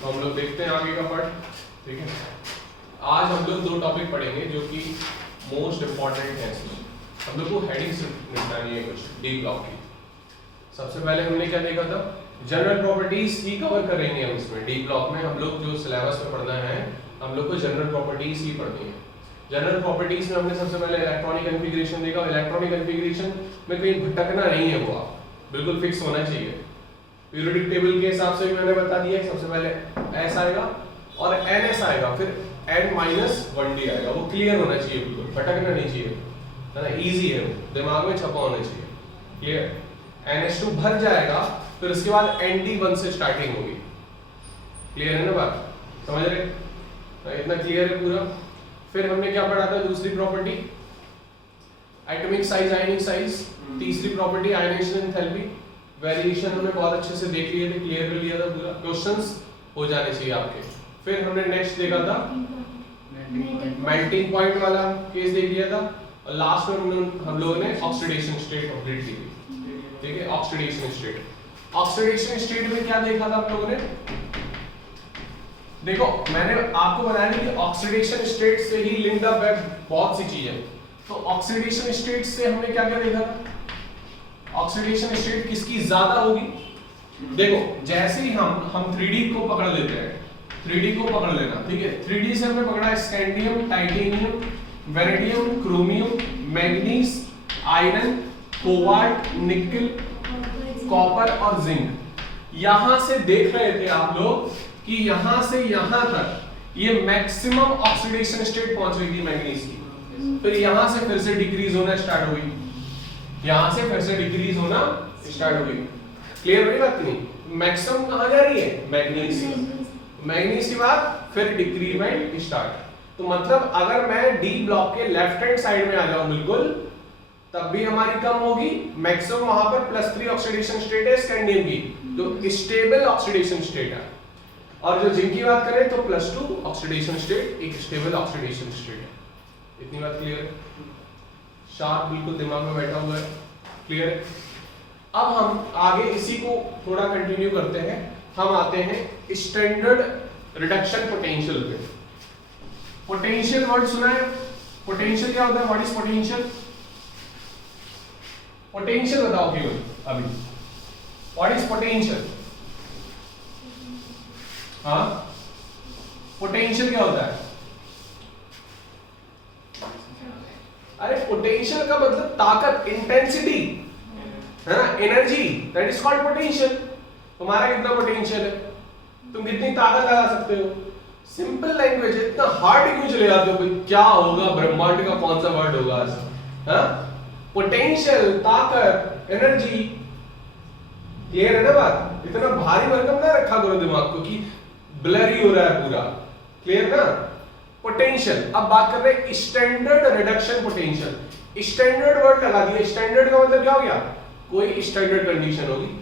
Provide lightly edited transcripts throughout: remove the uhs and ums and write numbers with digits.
तो हम लोग देखते हैं आगे का पार्ट। ठीक है, आज हम लोग दो टॉपिक पढ़ेंगे जो कि मोस्ट इंपॉर्टेंट है इसमें। हम लोग को हेडिंग से निपटानी है कुछ डी ब्लॉक की। सबसे पहले हमने क्या देखा था, जनरल प्रॉपर्टीज ही कवर करेंगे हम इसमें। डी ब्लॉक में हम लोग जो सिलेबस में पढ़ना है, हम लोग को जनरल प्रॉपर्टीज ही पढ़नी है। जनरल प्रॉपर्टीज में हमने सबसे पहले इलेक्ट्रॉनिक कॉन्फ़िगरेशन देखा। इलेक्ट्रॉनिक कॉन्फ़िगरेशन में कहीं भटकना नहीं है, वो आप बिल्कुल फिक्स होना चाहिए। पीरियोडिक टेबल के हिसाब से भी मैंने बता दिया, सबसे पहले एस आएगा और एन एस आएगा, फिर n माइनस 1d आएगा। वो क्लियर होना चाहिए, बिल्कुल भटकना नहीं चाहिए, है ना, इजी है, वो दिमाग में छपा होना चाहिए। क्लियर, NH2 भर जाएगा, फिर उसके बाद ND1 से स्टार्टिंग होगी। क्लियर है ना बात, समझ रहे, इतना क्लियर है पूरा। फिर हमने क्या पढ़ा था, दूसरी प्रॉपर्टी एटॉमिक साइज, आयनिक साइज। तीसरी प्रॉपर्टी आयनाइजेशन एंथैल्पी। वेरिएशन हमने बहुत अच्छे से देख लिए थे, क्लियर कर लिया था पूरा, क्वेश्चंस हो जाने चाहिए आपके। फिर हमने नेक्स्ट देखा था मेल्टिंग पॉइंट वाला केस देख लिया था, और लास्ट में हम लोगों ने ऑक्सीडेशन स्टेट कंप्लीट की थी। ठीक है, ऑक्सीडेशन स्टेट। ऑक्सीडेशन स्टेट में क्या देखा था हम लोगों ने, देखो मैंने आपको बताया कि ऑक्सीडेशन स्टेट से ही लिंक्ड अप है बहुत सी चीजें। तो ऑक्सीडेशन स्टेट से हमने क्या क्या देखा था, ऑक्सीडेशन स्टेट किसकी ज्यादा होगी। देखो जैसे ही हम 3D को पकड़ लेते हैं, 3D को पकड़ लेना, ठीक है। 3D से हमने पकड़ा scandium, titanium, vanadium, chromium, manganese, iron, cobalt, निकल, कॉपर और जिंक। यहां से देख रहे थे आप लोग कि यहां से यहां तक ये मैक्सिमम ऑक्सीडेशन स्टेट पहुंच रही थी मैग्नीज की। फिर यहां से फिर से डिक्रीज होना स्टार्ट हुई, यहां से फिर से डिक्रीज होना स्टार्ट हुई। क्लियर हो रही बात नहीं, मैक्सिमम कहां जा रही है, मैग्नीज। मैग्नीज के बाद फिर डिक्रीमेंट स्टार्ट। तो मतलब अगर मैं डी ब्लॉक के लेफ्ट हैंड साइड में आ जाऊं बिल्कुल, तब भी हमारी कम होगी। मैक्सिमम वहां पर +3 ऑक्सीडेशन स्टेट है स्कैंडियम की, तो स्टेबल ऑक्सीडेशन स्टेट है। और जो जिंक की बात करें तो +2 ऑक्सीडेशन स्टेट एक स्टेबल ऑक्सीडेशन स्टेट है। इतनी बात क्लियर है, शार्प बिल्कुल दिमाग में बैठा हुआ है, क्लियर है। अब हम आगे इसी को थोड़ा कंटिन्यू करते हैं। हम आते हैं स्टैंडर्ड रिडक्शन पोटेंशियल पे। पोटेंशियल वर्ड सुना है, पोटेंशियल क्या होता है, व्हाट इज पोटेंशियल। पोटेंशियल बताओ केवल अभी, व्हाट इज पोटेंशियल। हाँ, पोटेंशियल क्या होता है। अरे पोटेंशियल का मतलब ताकत, इंटेंसिटी है ना, energy, that is called potential. तुम्हारा कितना पोटेंशियल है, तुम कितनी ताकत लगा सकते हो। सिंपल लैंग्वेज है, इतना हार्ड क्यों चले जाते हो, क्या होगा, ब्रह्मांड का कौन सा वर्ड होगा। हाँ, पोटेंशियल, ताकत, एनर्जी। क्लियर है ना बात, इतना भारी भरकम ना रखा करो दिमाग को कि ब्लरी हो रहा है पूरा। क्लियर ना, पोटेंशियल। अब बात कर रहे हैं standard reduction potential. Standard word लगा दिया, स्टैंडर्ड का मतलब क्या हो गया, कोई स्टैंडर्ड कंडीशन होगी,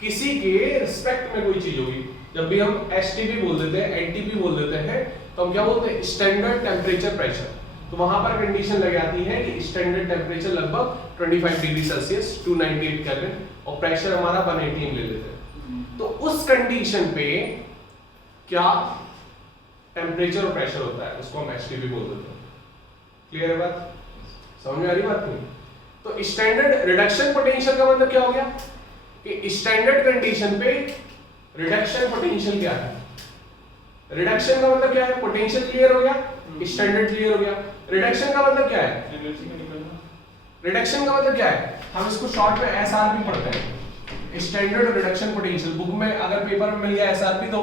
किसी के रिस्पेक्ट में कोई चीज होगी। जब भी हम एसटीपी बोल देते हैं, एनटीपी बोल देते हैं, तो हम क्या बोलते हैं, स्टैंडर्ड टेम्परेचर प्रेशर। तो वहां पर कंडीशन लग जाती है कि स्टैंडर्ड टेम्परेचर लगभग 25 डिग्री सेल्सियस 298 केल्विन, और प्रेशर हमारा 118 ले लेते हैं। तो उस कंडीशन पे क्या टेम्परेचर और प्रेशर होता है, उसको हम एसटीपी बोल देते हैं। क्लियर है बात, समझ में आ रही बात नहीं। तो स्टैंडर्ड रिडक्शन पोटेंशियल का मतलब क्या हो गया कि स्टैंडर्ड कंडीशन पे रिडक्शन पोटेंशियल क्या है। रिडक्शन का मतलब क्या है, पोटेंशियल क्लियर हो गया, स्टैंडर्ड क्लियर हो गया। रिडक्शन का मतलब क्या है, रिडक्शन का मतलब क्या है, हम इसको शॉर्ट में एसआरपी पढ़ते हैं, स्टैंडर्ड रिडक्शन पोटेंशियल। बुक में अगर पेपर में मिल गया एसआरपी तो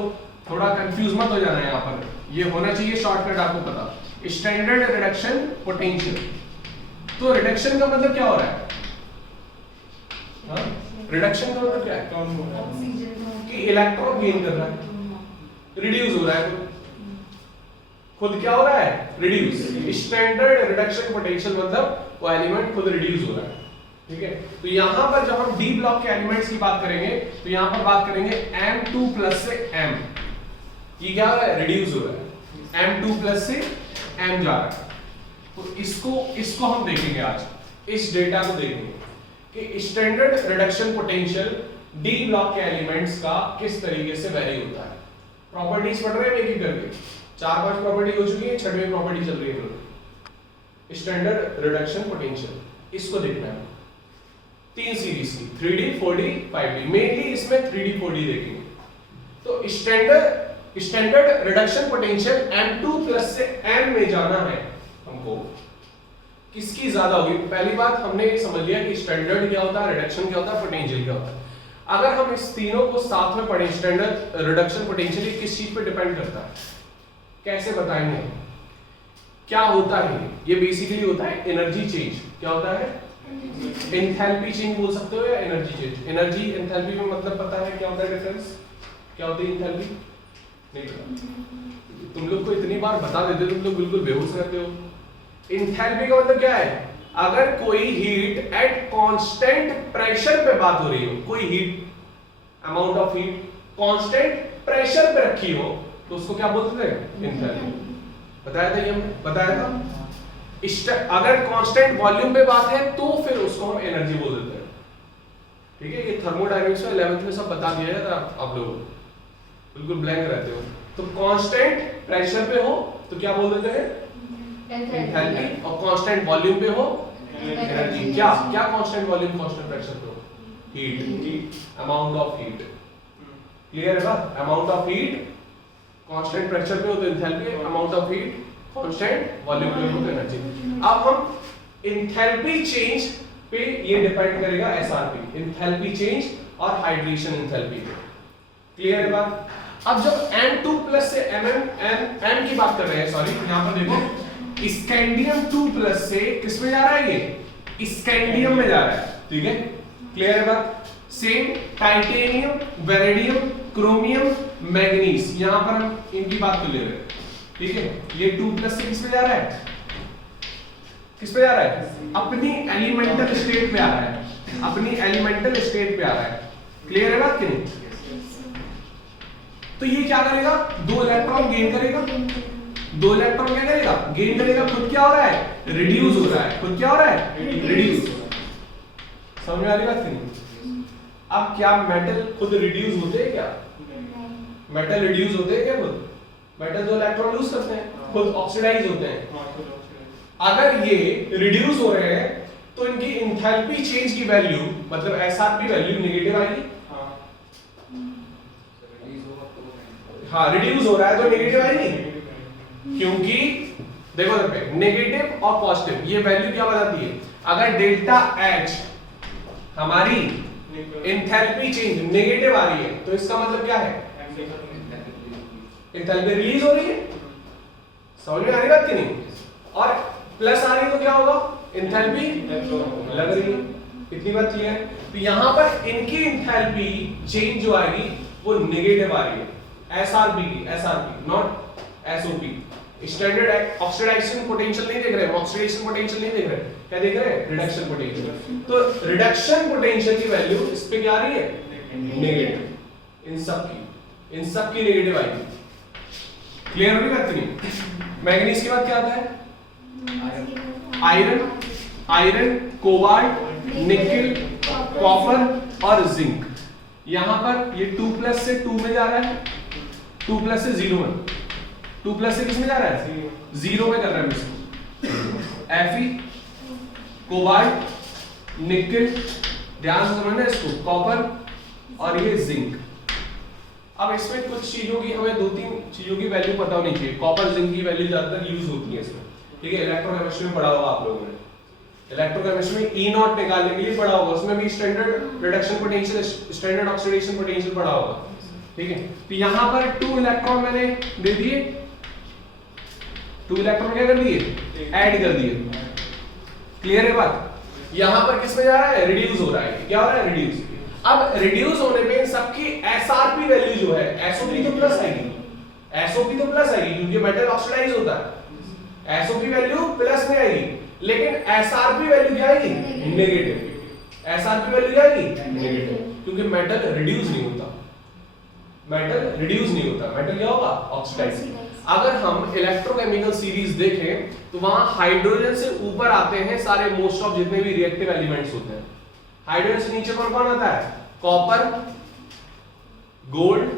थोड़ा कंफ्यूज मत हो जाना, यहाँ पर ये होना चाहिए शॉर्टकट आपको पता, स्टैंडर्ड रिडक्शन पोटेंशियल। तो रिडक्शन का मतलब क्या हो रहा है, हाँ? रिडक्शन का मतलब क्या है कि इलेक्ट्रॉन गेन कर रहा है, रिड्यूस हो रहा है, खुद क्या हो रहा है, रिड्यूस। स्टैंडर्ड रिडक्शन पोटेंशियल मतलब वो एलिमेंट खुद रिड्यूस हो रहा है। ठीक है, तो यहां पर जब हम डी ब्लॉक के एलिमेंट्स की बात करेंगे तो यहां पर बात करेंगे M2+ से M, ये क्या हो रहा है, रिड्यूस हो रहा है, M2+ से M जा रहा है। तो इसको हम देखेंगे आज, इस डेटा को देखेंगे कि standard reduction potential D block के एलिमेंट्स का किस तरीके से वेरी होता है। प्रॉपर्टीज पढ़ रहे हैं एक एक करके, 4-5 प्रॉपर्टी हो चुकी है, 6वीं प्रॉपर्टी चल रही है। स्टैंडर्ड रिडक्शन पोटेंशियल, इसको देखना है। 3 सीरीज की 3D 4D 5D, मेनली इसमें 3D 4D देखेंगे। तो standard reduction potential M2 plus से M में जाना है हमको, किसकी ज्यादा होगी? पहली बात हमने ये समझ लिया कि स्टैंडर्ड क्या होता है, रिडक्शन क्या होता है, पोटेंशियल क्या होता है। अगर हम इस तीनों को साथ में पढ़ें, स्टैंडर्ड रिडक्शन पोटेंशियल किस चीज पे डिपेंड करता है, कैसे बताएंगे, क्या होता है? ये बेसिकली होता है एनर्जी चेंज। क्या होता है? एंथैल्पी चेंज बोल सकते हो या एनर्जी चेंज। एनर्जी एंथैल्पी में मतलब पता है क्या होता है डिफरेंस? क्या होती है एंथैल्पी? नहीं पता। तुम लोग को इतनी बार बता देते तुम लोग बिल्कुल बेहोश रहते हो। एंथैल्पी का मतलब क्या है? अगर कोई हीट एट कांस्टेंट प्रेशर पे बात हो रही हो, कोई heat, amount of heat constant pressure पे रखी हो, तो उसको क्या बोलते थे? एंथैल्पी। बताया था ये हमने, बताया था। अगर कांस्टेंट वॉल्यूम पे बात है तो फिर उसको हम एनर्जी बोल देते हैं। ठीक है, ये थर्मोडायनामिक्स में 11th में सब बता दिया था आप लोगों को, बिल्कुल ब्लैंक रहते हो। तो कांस्टेंट प्रेशर पे हो तो क्या बोल देते हैं? एंथैल्पी। और कांस्टेंट वॉल्यूम पे हो एनर्जी। क्या क्या कांस्टेंट वॉल्यूम कांस्टेंट प्रेशर पे हो? Heat, amount of heat. Clear है बात? Amount of heat constant pressure पे हो तो enthalpy, amount of heat constant volume पे हो तो एनर्जी। अब हम एंथैल्पी चेंज पे ये डिपेंड करेगा एसआरपी, एंथैल्पी चेंज और हाइड्रेशन एंथैल्पी पे। क्लियर है बात? अब जब M2 प्लस से M की बात कर रहे हैं, सॉरी यहां पर देखो, स्कैंडियम 2 प्लस से किस में जा रहा है? ये स्कैंडियम में जा रहा है। ठीक है, क्लियर है बात? सेम टाइटेनियम, वेरेडियम, क्रोमियम, मैग्नीज, यहां पर हम इनकी बात कर ले रहे हैं। ठीक है, ये 2 प्लस से किस पे जा रहा है? किस पे जा रहा है? अपनी एलिमेंटल स्टेट पे आ रहा है, अपनी एलिमेंटल स्टेट पे आ रहा है। क्लियर है बात कि नहीं? तो ये क्या करेगा? 2 इलेक्ट्रॉन गेन करेगा। 2 इलेक्ट्रॉन क्या करेगा? गेन करेगा। खुद क्या हो रहा है? रिड्यूस हो रहा है। खुद क्या हो रहा है? रिड्यूस। समझ में आ रही बात कि नहीं? अब क्या मेटल खुद रिड्यूस होते हैं? क्या मेटल रिड्यूस होते हैं? क्या खुद मेटल जो इलेक्ट्रॉन लूज करते हैं खुद ऑक्सीडाइज होते हैं। अगर ये रिड्यूस हो रहे हैं तो इनकी एंथैल्पी चेंज की वैल्यू, मतलब एसआरपी वैल्यू नेगेटिव आएगी। हाँ, रिड्यूस हो रहा है तो नेगेटिव आएगी, क्योंकि देखो नेगेटिव और पॉजिटिव ये वैल्यू क्या बताती है? अगर डेल्टा H हमारी एंथैल्पी चेंज नेगेटिव आ रही है तो इसका मतलब क्या है? एंथैल्पी रिलीज हो रही है। समझ में आ रही बात कि नहीं? और प्लस आ रही है तो क्या होगा? एंथैल्पी लग रही है। इतनी बात क्लियर है? तो यहां पर इनकी एंथैल्पी चेंज जो आएगी वो नेगेटिव आ रही है, एसआरपी की, SRP not SOP. Standard oxidisation potential नहीं देख रहे हैं, ऑक्सीडेशन पोटेंशियल नहीं देख रहे हैं, क्या देख रहे हैं? Reduction potential. तो रिडक्शन पोटेंशियल की वैल्यू इस पे क्या आ रही है? नेगेटिव। इन सब की नेगेटिव आएगी। क्लियर हो रही बात नहीं? मैग्नीज के बाद क्या आता है? आयरन, कोबाल्ट, निकेल, कॉपर और जिंक। यहां पर ये 2 प्लस से 2 में जा रहा है, 2 प्लस से 0 में, 2 प्लस से किस में जा रहा है? 0 में कर रहा है इसको। Fe, कोबाल्ट, निकेल, ध्यान से समझना इसको, कॉपर और ये जिंक। अब इसमें कुछ चीजों की हमें 2-3 चीजों की वैल्यू पता होनी चाहिए। कॉपर जिंक की वैल्यू ज्यादातर यूज होती है इसमें। ठीक है, इलेक्ट्रोकेमिस्ट्री में पढ़ा होगा आप लोगों ने, इलेक्ट्रोकेमिस्ट्री में E0 निकालने के लिए पढ़ा होगा, उसमें भी standard reduction potential, standard oxidation potential पढ़ा होगा। ठीक है, तो यहां पर 2 इलेक्ट्रॉन मैंने दे दिए, 2 इलेक्ट्रॉन क्या कर दिए? ऐड कर दिए। क्लियर है बात? यहां पर किस में जा रहा है? रिड्यूस हो रहा है। क्या हो रहा है? रिड्यूस। अब रिड्यूस होने पे सबकी एसआरपी वैल्यू जो है, एसओपी तो प्लस आएगी, एसओपी तो प्लस आएगी क्योंकि मेटल ऑक्सीडाइज होता है, एसओपी वैल्यू प्लस में आएगी, लेकिन एसआरपी वैल्यू क्या आएगी? नेगेटिव। एसआरपी वैल्यू क्या आएगी? नेगेटिव, क्योंकि मेटल रिड्यूस नहीं होता, मेटल रिड्यूस नहीं होता, मेटल क्या होगा? ऑक्सीडाइज। अगर हम इलेक्ट्रोकेमिकल सीरीज देखें तो वहां हाइड्रोजन से ऊपर आते हैं सारे मोस्ट ऑफ जितने भी रिएक्टिव एलिमेंट्स होते हैं। हाइड्रोजन से नीचे कौन कौन आता है? Copper, gold,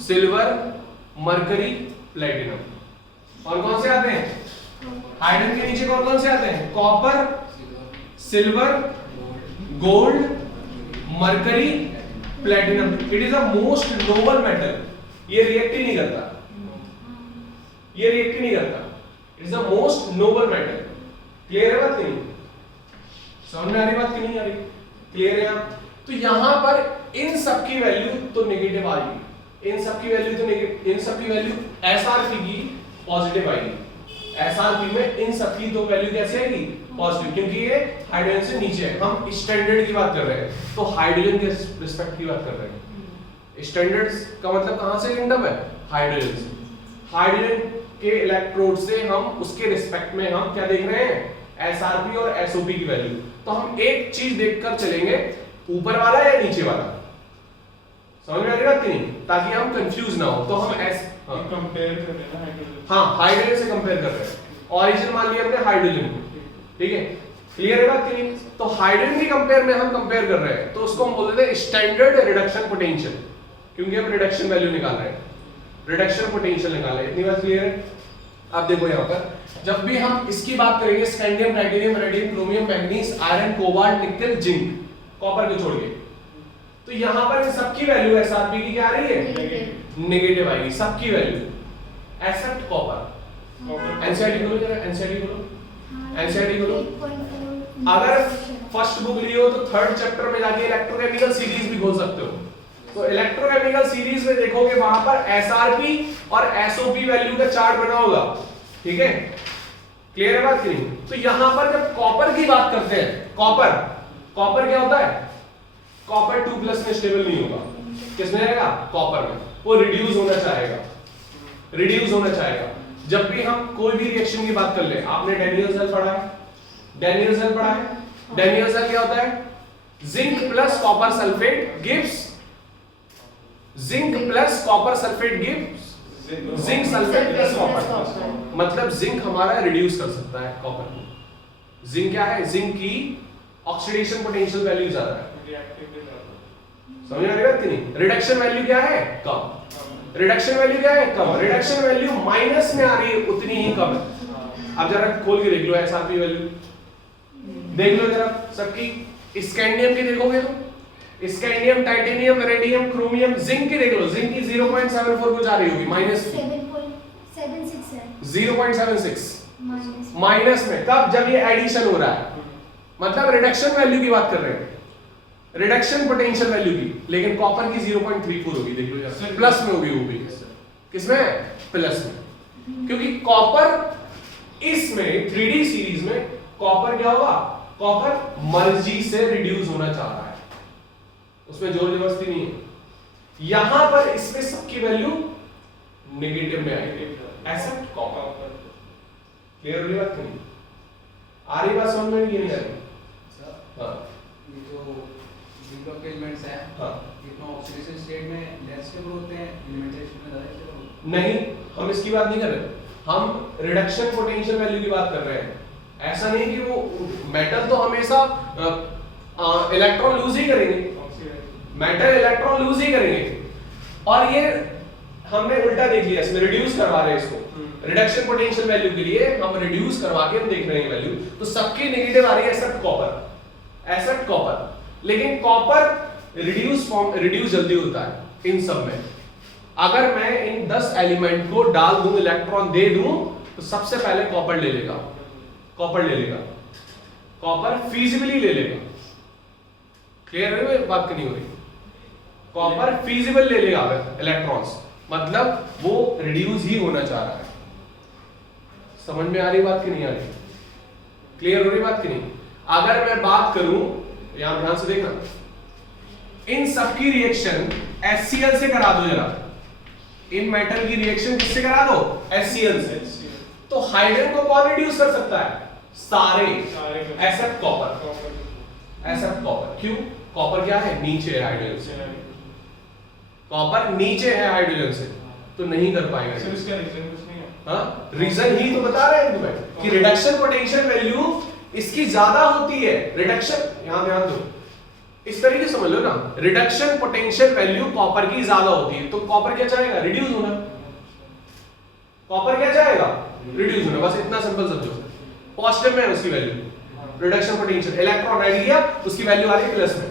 silver mercury, platinum. और कौन से आते हैं? हाइड्रोजन के नीचे कौन कौन से आते हैं? Copper, silver, gold, mercury, platinum. It is a most Nobel metal. ये रिएक्ट ही नहीं करता, ये रिएक्ट ही नहीं करता। It is the most Nobel metal. Clear है बात? नहीं समझ में आ रही बात कि नहीं आ रही? क्लियर है? तो यहां पर इन सब की वैल्यू तो नेगेटिव आएगी, इन सब की वैल्यू तो नेगेटिव, इन सब की वैल्यू एसआरपी की पॉजिटिव आएगी। एसआरपी में इन सब की तो वैल्यू कैसे आएगी? पॉजिटिव, क्योंकि ये हाइड्रोजन से नीचे है। हम स्टैंडर्ड की बात कर रहे हैं, तो हाइड्रोजन के रिस्पेक्ट की बात कर रहे हैं। स्टैंडर्ड्स का मतलब कहां से लिंक्ड है? हाइड्रोजन से। हाइड्रोजन के इलेक्ट्रोड से हम उसके रिस्पेक्ट में हम क्या देख रहे हैं? एसआरपी और एसओपी की वैल्यू। तो हम एक चीज देखकर चलेंगे, ऊपर वाला या नीचे वाला। समझ में आ रही बात कि नहीं? ताकि हम कंफ्यूज ना हो। तो हम कंपेयर कर रहे हैं ना हाइड्रोजन। हाँ, हाइड्रोजन से कंपेयर कर रहे हैं। ऑरिजिन मान लिया हमने हाइड्रोजन को, ठीक है? क्लियर है बात कि नहीं? तो हाइड्रोजन की कंपेयर में हम कंपेयर कर रहे हैं, तो उसको हम बोलते हैं स्टैंडर्ड रिडक्शन पोटेंशियल, क्योंकि हम रिडक्शन वैल्यू निकाल रहे हैं, रिडक्शन पोटेंशियल निकाल रहे हैं। इतनी बात क्लियर है? अब देखो यहां पर जब भी हम इसकी बात करेंगे, scandium, titanium, radium, chromium, manganese, iron, cobalt, nickel, zinc, copper को छोड़ के, तो यहां पर इन सबकी वैल्यू एसआरपी की क्या आ रही है? नेगेटिव आएगी सबकी वैल्यू, एक्सेप्ट कॉपर। एनसीईआरटी बोलो जरा, एनसीईआरटी बोलो, एनसीईआरटी बोलो। अगर फर्स्ट बुक ली हो तो थर्ड चैप्टर में जाके इलेक्ट्रोकेमिकल सीरीज भी खोल सकते हो। तो इलेक्ट्रोकेमिकल सीरीज में देखोगे वहां पर एसआरपी और एसओपी वैल्यू का चार्ट बना होगा, ठीक है? क्लियर है बात कि नहीं? तो यहां पर जब कॉपर की बात करते हैं, कॉपर, कॉपर क्या होता है? कॉपर 2+ में स्टेबल नहीं होगा। किसमें रहेगा? कॉपर में। वो रिड्यूस होना चाहेगा, रिड्यूस होना चाहेगा। जब भी हम कोई भी रिएक्शन की बात कर ले, आपने डैनियल सेल पढ़ा है? डैनियल सेल पढ़ा है? डैनियल सेल क्या होता है? Zinc plus copper sulphate gives, zinc plus copper sulphate gives zinc sulphate plus copper. मतलब जिंक हमारा रिड्यूस कर सकता है कॉपर को। जिंक क्या है? जिंक की ऑक्सीडेशन पोटेंशियल वैल्यू ज्यादा है। समझ में आ रही बात कि नहीं? रिडक्शन वैल्यू क्या है? कम। रिडक्शन वैल्यू क्या है? कम। रिडक्शन वैल्यू माइनस में आ रही है, उतनी ही कम है। अब जरा खोल के देख लो एसआरपी वैल्यू, देख लो जरा सबकी। स्कैंडियम की देखोगे तो scandium, titanium, radium, chromium, zinc की देख लो। जिंक की 0.74 को जा रही होगी, माइनस 7.76 है। 0.76 माइनस में। तब जब ये एडिशन हो रहा है, मतलब रिडक्शन वैल्यू की बात कर रहे हैं, रिडक्शन पोटेंशियल वैल्यू की। लेकिन कॉपर की 0.34 होगी, देख लो जरा, प्लस में होगी वो भी। किसमें? प्लस में। क्योंकि कॉपर इसमें 3D सीरीज में कॉपर क्या होगा? कॉपर मर्जी से रिड्यूस होना चाह रहा है, उसमें जोर जबरदस्ती नहीं है। यहां पर इसमें सबकी वैल्यू नेगेटिव में आएगी, एक्सेप्ट कॉपर। क्लियर हो रही बात नहीं? आ रही बात समझ में? ये नहीं आ रही? हाँ, ये जो जिंक एलिमेंट्स हैं, हाँ, इतना ऑक्सीडेशन स्टेट में लेस स्टेबल होते हैं, एलिमेंटेशन में ज्यादा स्टेबल होते हैं। नहीं, हम इसकी बात नहीं कर रहे, हम रिडक्शन पोटेंशियल वैल्यू की बात कर रहे हैं। ऐसा नहीं कि वो मेटल तो हमेशा इलेक्ट्रॉन लूज ही करेंगे, मेटल इलेक्ट्रॉन लूज ही करेंगे। और ये हमने उल्टा देख लिया, इसमें रिड्यूस करवा रहे हैं इसको। रिडक्शन पोटेंशियल वैल्यू के लिए हम रिड्यूस करवा के हम देख रहे हैं वैल्यू, तो सबकी नेगेटिव आ रही है एक्सेप्ट कॉपर, एक्सेप्ट कॉपर। लेकिन कॉपर रिड्यूस जल्दी होता है इन सब में। अगर मैं इन 10 एलिमेंट को डाल दूं, इलेक्ट्रॉन दे दूं, तो सबसे पहले कॉपर ले लेगा, कॉपर ले लेगा, कॉपर फीजिबली ले लेगा। क्लियर है बात? नहीं हो रही? कॉपर फीजिबल ले लेगा इलेक्ट्रॉन्स, मतलब वो रिड्यूस ही होना चाह रहा है। समझ में आ रही बात कि नहीं आ रही? क्लियर हो रही बात कि नहीं? अगर मैं बात करूं, यहां ध्यान से देखना, इन सबकी रिएक्शन HCl से करा दो जरा। इन मेटल की रिएक्शन किससे करा दो? HCl से। तो हाइड्रोजन को कौन रिड्यूस कर सकता है? सारे, एक्सेप्ट कॉपर, एक्सेप्ट कॉपर। क्यों? कॉपर क्या है? नीचे है हाइड्रोजन से, कॉपर नीचे है हाइड्रोजन से, तो नहीं कर पाएगा। इसका रीजन कुछ नहीं है। हाँ, रीजन ही तो बता रहे हैं तुम्हें कि रिडक्शन पोटेंशियल वैल्यू इसकी ज्यादा होती है। रिडक्शन, यहां ध्यान दो, इस तरीके से समझ लो ना, रिडक्शन पोटेंशियल वैल्यू कॉपर की ज्यादा होती है, तो कॉपर क्या चाहेगा? रिड्यूस होना। कॉपर क्या जाएगा, रिड्यूस होना, बस इतना सिंपल समझो। पॉजिटिव में है उसकी value, reduction potential, electron add किया उसकी वैल्यू आ रही है प्लस में,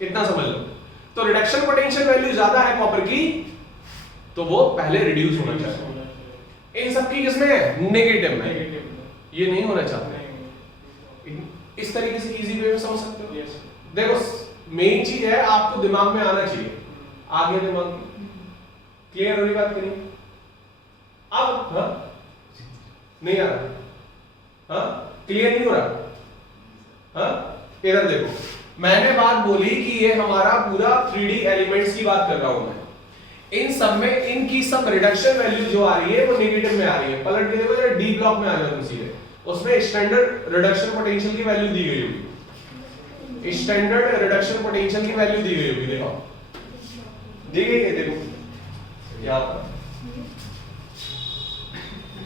इतना समझ लो। तो रिडक्शन पोटेंशियल वैल्यू ज्यादा है कॉपर की, तो वो पहले रिड्यूस होना चाहिए। इन सब की किसमें है, नेगेटिव में, ये नहीं होना चाहते। इस तरीके से इजी वे में समझ सकते हो। देखो मेन चीज है आपको दिमाग में आना चाहिए, आगे दिमाग क्लियर होने की बात करिए। अब हाँ नहीं आ रहा, हाँ क्लियर नहीं हो रहा, हाँ इधर देखो, मैंने बात बोली कि ये हमारा पूरा 3D एलिमेंट्स की बात कर रहा हूं मैं। इन सब में इनकी सब रिडक्शन वैल्यू जो आ रही है वो नेगेटिव में आ रही है। पलट के देखो जरा डी ब्लॉक में आ जाओ सीधे, उसमें स्टैंडर्ड रिडक्शन पोटेंशियल की वैल्यू दी गई होगी, स्टैंडर्ड रिडक्शन पोटेंशियल की वैल्यू दी गई होगी, देखो दी गई है, देखो यहां पर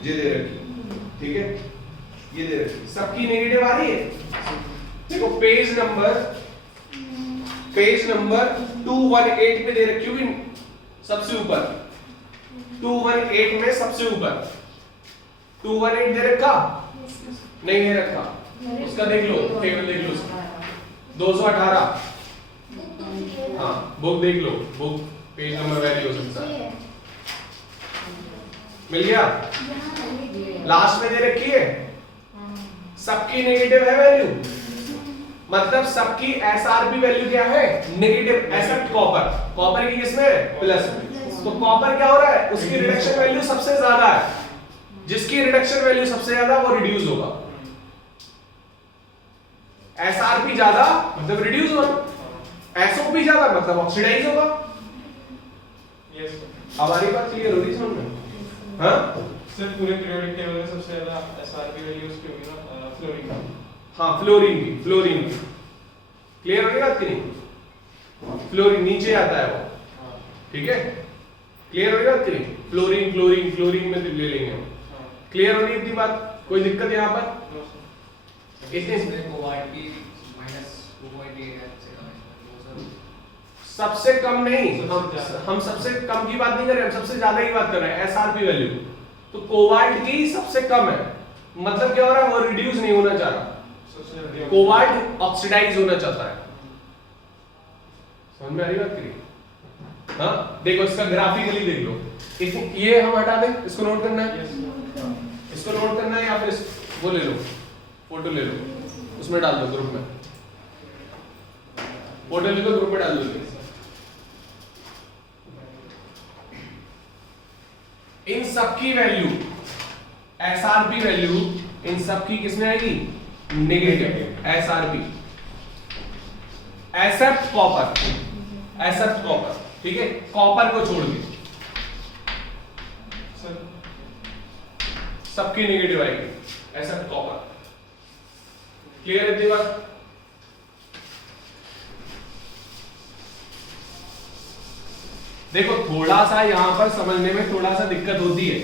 ये दे रखी, ठीक है ये दे रखी, सबकी नेगेटिव आ रही है। देखो पेज नंबर 218 पे दे रखी होगी सबसे ऊपर, 218 में सबसे ऊपर 218 दे रखा, नहीं दे रखा, उसका देख लो, टेबल देख लो उसका 218, हाँ बुक देख लो, बुक पेज नंबर वैल्यू हो सकता है, मिल गया। लास्ट में दे रखी है सबकी नेगेटिव है वैल्यू, मतलब सबकी एसआरपी वैल्यू क्या है, नेगेटिव, एक्सेप्ट कॉपर, कॉपर की किसमें प्लस में। तो कॉपर क्या हो रहा है, उसकी रिडक्शन वैल्यू सबसे ज्यादा है, जिसकी रिडक्शन वैल्यू सबसे ज्यादा वो रिड्यूस होगा। एसआरपी ज्यादा मतलब रिड्यूस होगा, एसओपी ज्यादा मतलब ऑक्सीडाइज होगा। यस हमारी बात क्लियर हो रही है समझ में? हाँ सर पूरे पीरियोडिक टेबल में सबसे ज्यादा एसआरपी वैल्यूज की होगी ना फ्लोरीन। हाँ फ्लोरीन की क्लियर हो गई बात की नहीं, फ्लोरीन नीचे आता है वो, ठीक है क्लियर हो गई बात की नहीं, फ्लोरीन में ले लेंगे हम, क्लियर हो रही है इतनी बात, कोई दिक्कत यहाँ पर इतने कोबाल्ट की -2.8 है, सबसे कम नहीं, हम सबसे कम की बात नहीं कर रहे, हम सबसे ज्यादा की बात कर रहे हैं एसआरपी वैल्यू। तो कोबाल्ट की सबसे कम है, मतलब क्या हो रहा है, वो रिड्यूस नहीं होना चाह रहा, कोबाल्ट ऑक्सीडाइज होना चाहता है। समझ में आ रही बात करिए? हाँ देखो इसका ग्राफिकली देख लो, ये हम हटा दें, इसको नोट करना है, इसको नोट करना है, या फिर वो ले लो, फोटो ले लो, उसमें डाल दो ग्रुप में, फोटो ले लो ग्रुप में डाल दो। इन सबकी वैल्यू एसआरपी वैल्यू इन सबकी किसमें आएगी, नेगेटिव, एसआरपी एक्सेप्ट कॉपर, ठीक है कॉपर को छोड़ के सबकी नेगेटिव आएगी, एक्सेप्ट कॉपर। क्लियर है इतनी बात? देखो थोड़ा सा यहां पर समझने में थोड़ा सा दिक्कत होती है,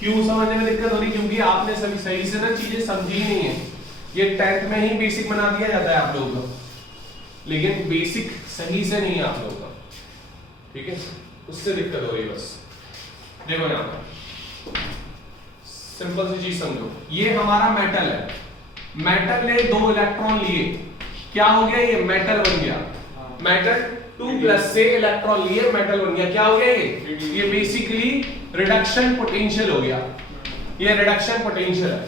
क्यों समझने में दिक्कत हो रही, क्योंकि आपने सभी सही से ना चीजें समझी नहीं है। ये 10th में ही बेसिक बना दिया जाता है आप लोगों को, लेकिन बेसिक सही से नहीं है आप लोगों का, ठीक है उससे दिक्कत हो रही है बस। देखो यहां पर सिंपल सी चीज समझो, ये हमारा मेटल है, मेटल ने 2 इलेक्ट्रॉन लिए, क्या हो गया, ये मेटल बन गया, मेटल 2+ से इलेक्ट्रॉन लिए मेटल बन गया, क्या हो गया ये बेसिकली रिडक्शन पोटेंशियल हो गया, ये रिडक्शन पोटेंशियल है।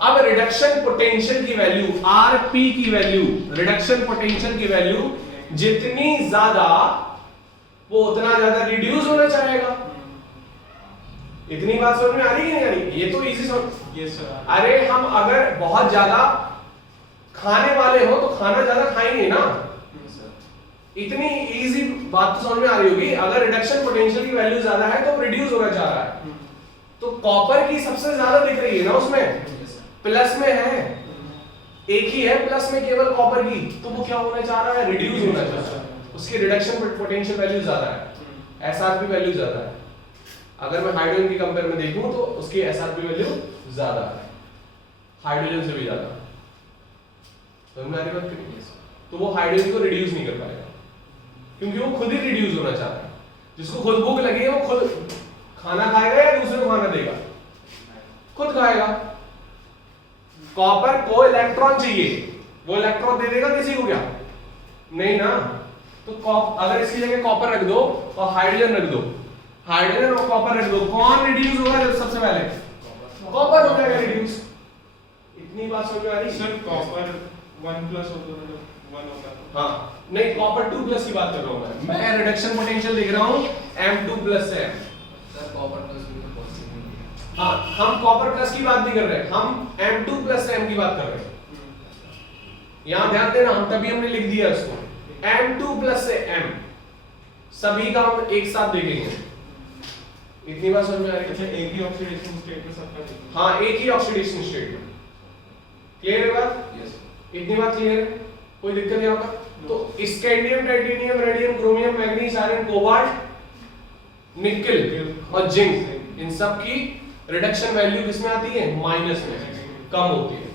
अब रिडक्शन पोटेंशियल की वैल्यू आरपी की वैल्यू, रिडक्शन पोटेंशियल की वैल्यू जितनी ज्यादा वो उतना ज्यादा रिड्यूस होना चाहेगा। इतनी बात समझ में आ रही है नहीं आ रही? ये तो इजी समझ। Yes sir. अरे हम अगर बहुत ज्यादा खाने वाले हो तो खाना ज्यादा खाएंगे ना, इतनी इजी बात तो समझ में आ रही होगी। अगर रिडक्शन पोटेंशियल की वैल्यू ज्यादा है तो रिड्यूस होना चाह रहा है, तो कॉपर की सबसे ज्यादा दिख रही है ना, उसमें प्लस में है, एक ही है प्लस में केवल कॉपर की, तो वो क्या होना चाह रहा है, रिड्यूस होना चाह रहा है, उसकी रिडक्शन पोटेंशियल वैल्यू ज्यादा है, एसआरपी वैल्यू ज्यादा है। अगर मैं हाइड्रोजन की कंपेयर में देखूं तो उसकी एसआरपी वैल्यू ज्यादा है, हाइड्रोजन से भी ज्यादा। समझ में आ रही बात? तो वो हाइड्रोजन को रिड्यूस नहीं कर पाएगा, क्योंकि वो खुद ही रिड्यूस होना चाहता है। जिसको खुद भूख लगी है वो खुद खाना खाएगा या दूसरे को खाना देगा? खुद खाएगा। कॉपर को इलेक्ट्रॉन चाहिए, वो इलेक्ट्रॉन दे देगा किसी को क्या? नहीं ना। तो अगर इसकी जगह कॉपर रख दो और हाइड्रोजन रख दो, हाइड्रोजन और कॉपर रख दो, कौन रिड्यूस होगा जब सबसे पहले? कॉपर हो जाएगा रिड्यूस। इतनी बात समझ में आ रही? सर कॉपर 1 प्लस होता है, 1 होता है। हाँ नहीं, कॉपर 2 प्लस की बात कर रहा हूं मैं रिडक्शन पोटेंशियल लिख रहा हूं M2 प्लस से M। सर कॉपर प्लस भी तो पॉसिबल नहीं है। हाँ, हम कॉपर प्लस की बात नहीं कर रहे, हम M2 प्लस से M की बात कर रहे हैं। यहां ध्यान देना, हम तभी हमने लिख दिया इसको M2 प्लस से M। सभी का हम एक साथ देखेंगे। इतनी बात समझ में आ रही अच्छा, है? एक ही ऑक्सीडेशन स्टेट में सबका चाहिए। हाँ, एक ही ऑक्सीडेशन स्टेट में। क्लियर है बात? यस इतनी बात क्लियर है? कोई दिक्कत यहाँ पर? तो scandium, titanium, radium, chromium, manganese, iron, cobalt, nickel और जिंक, इन सब की रिडक्शन वैल्यू किसमें आती है? माइनस में, कम होती है।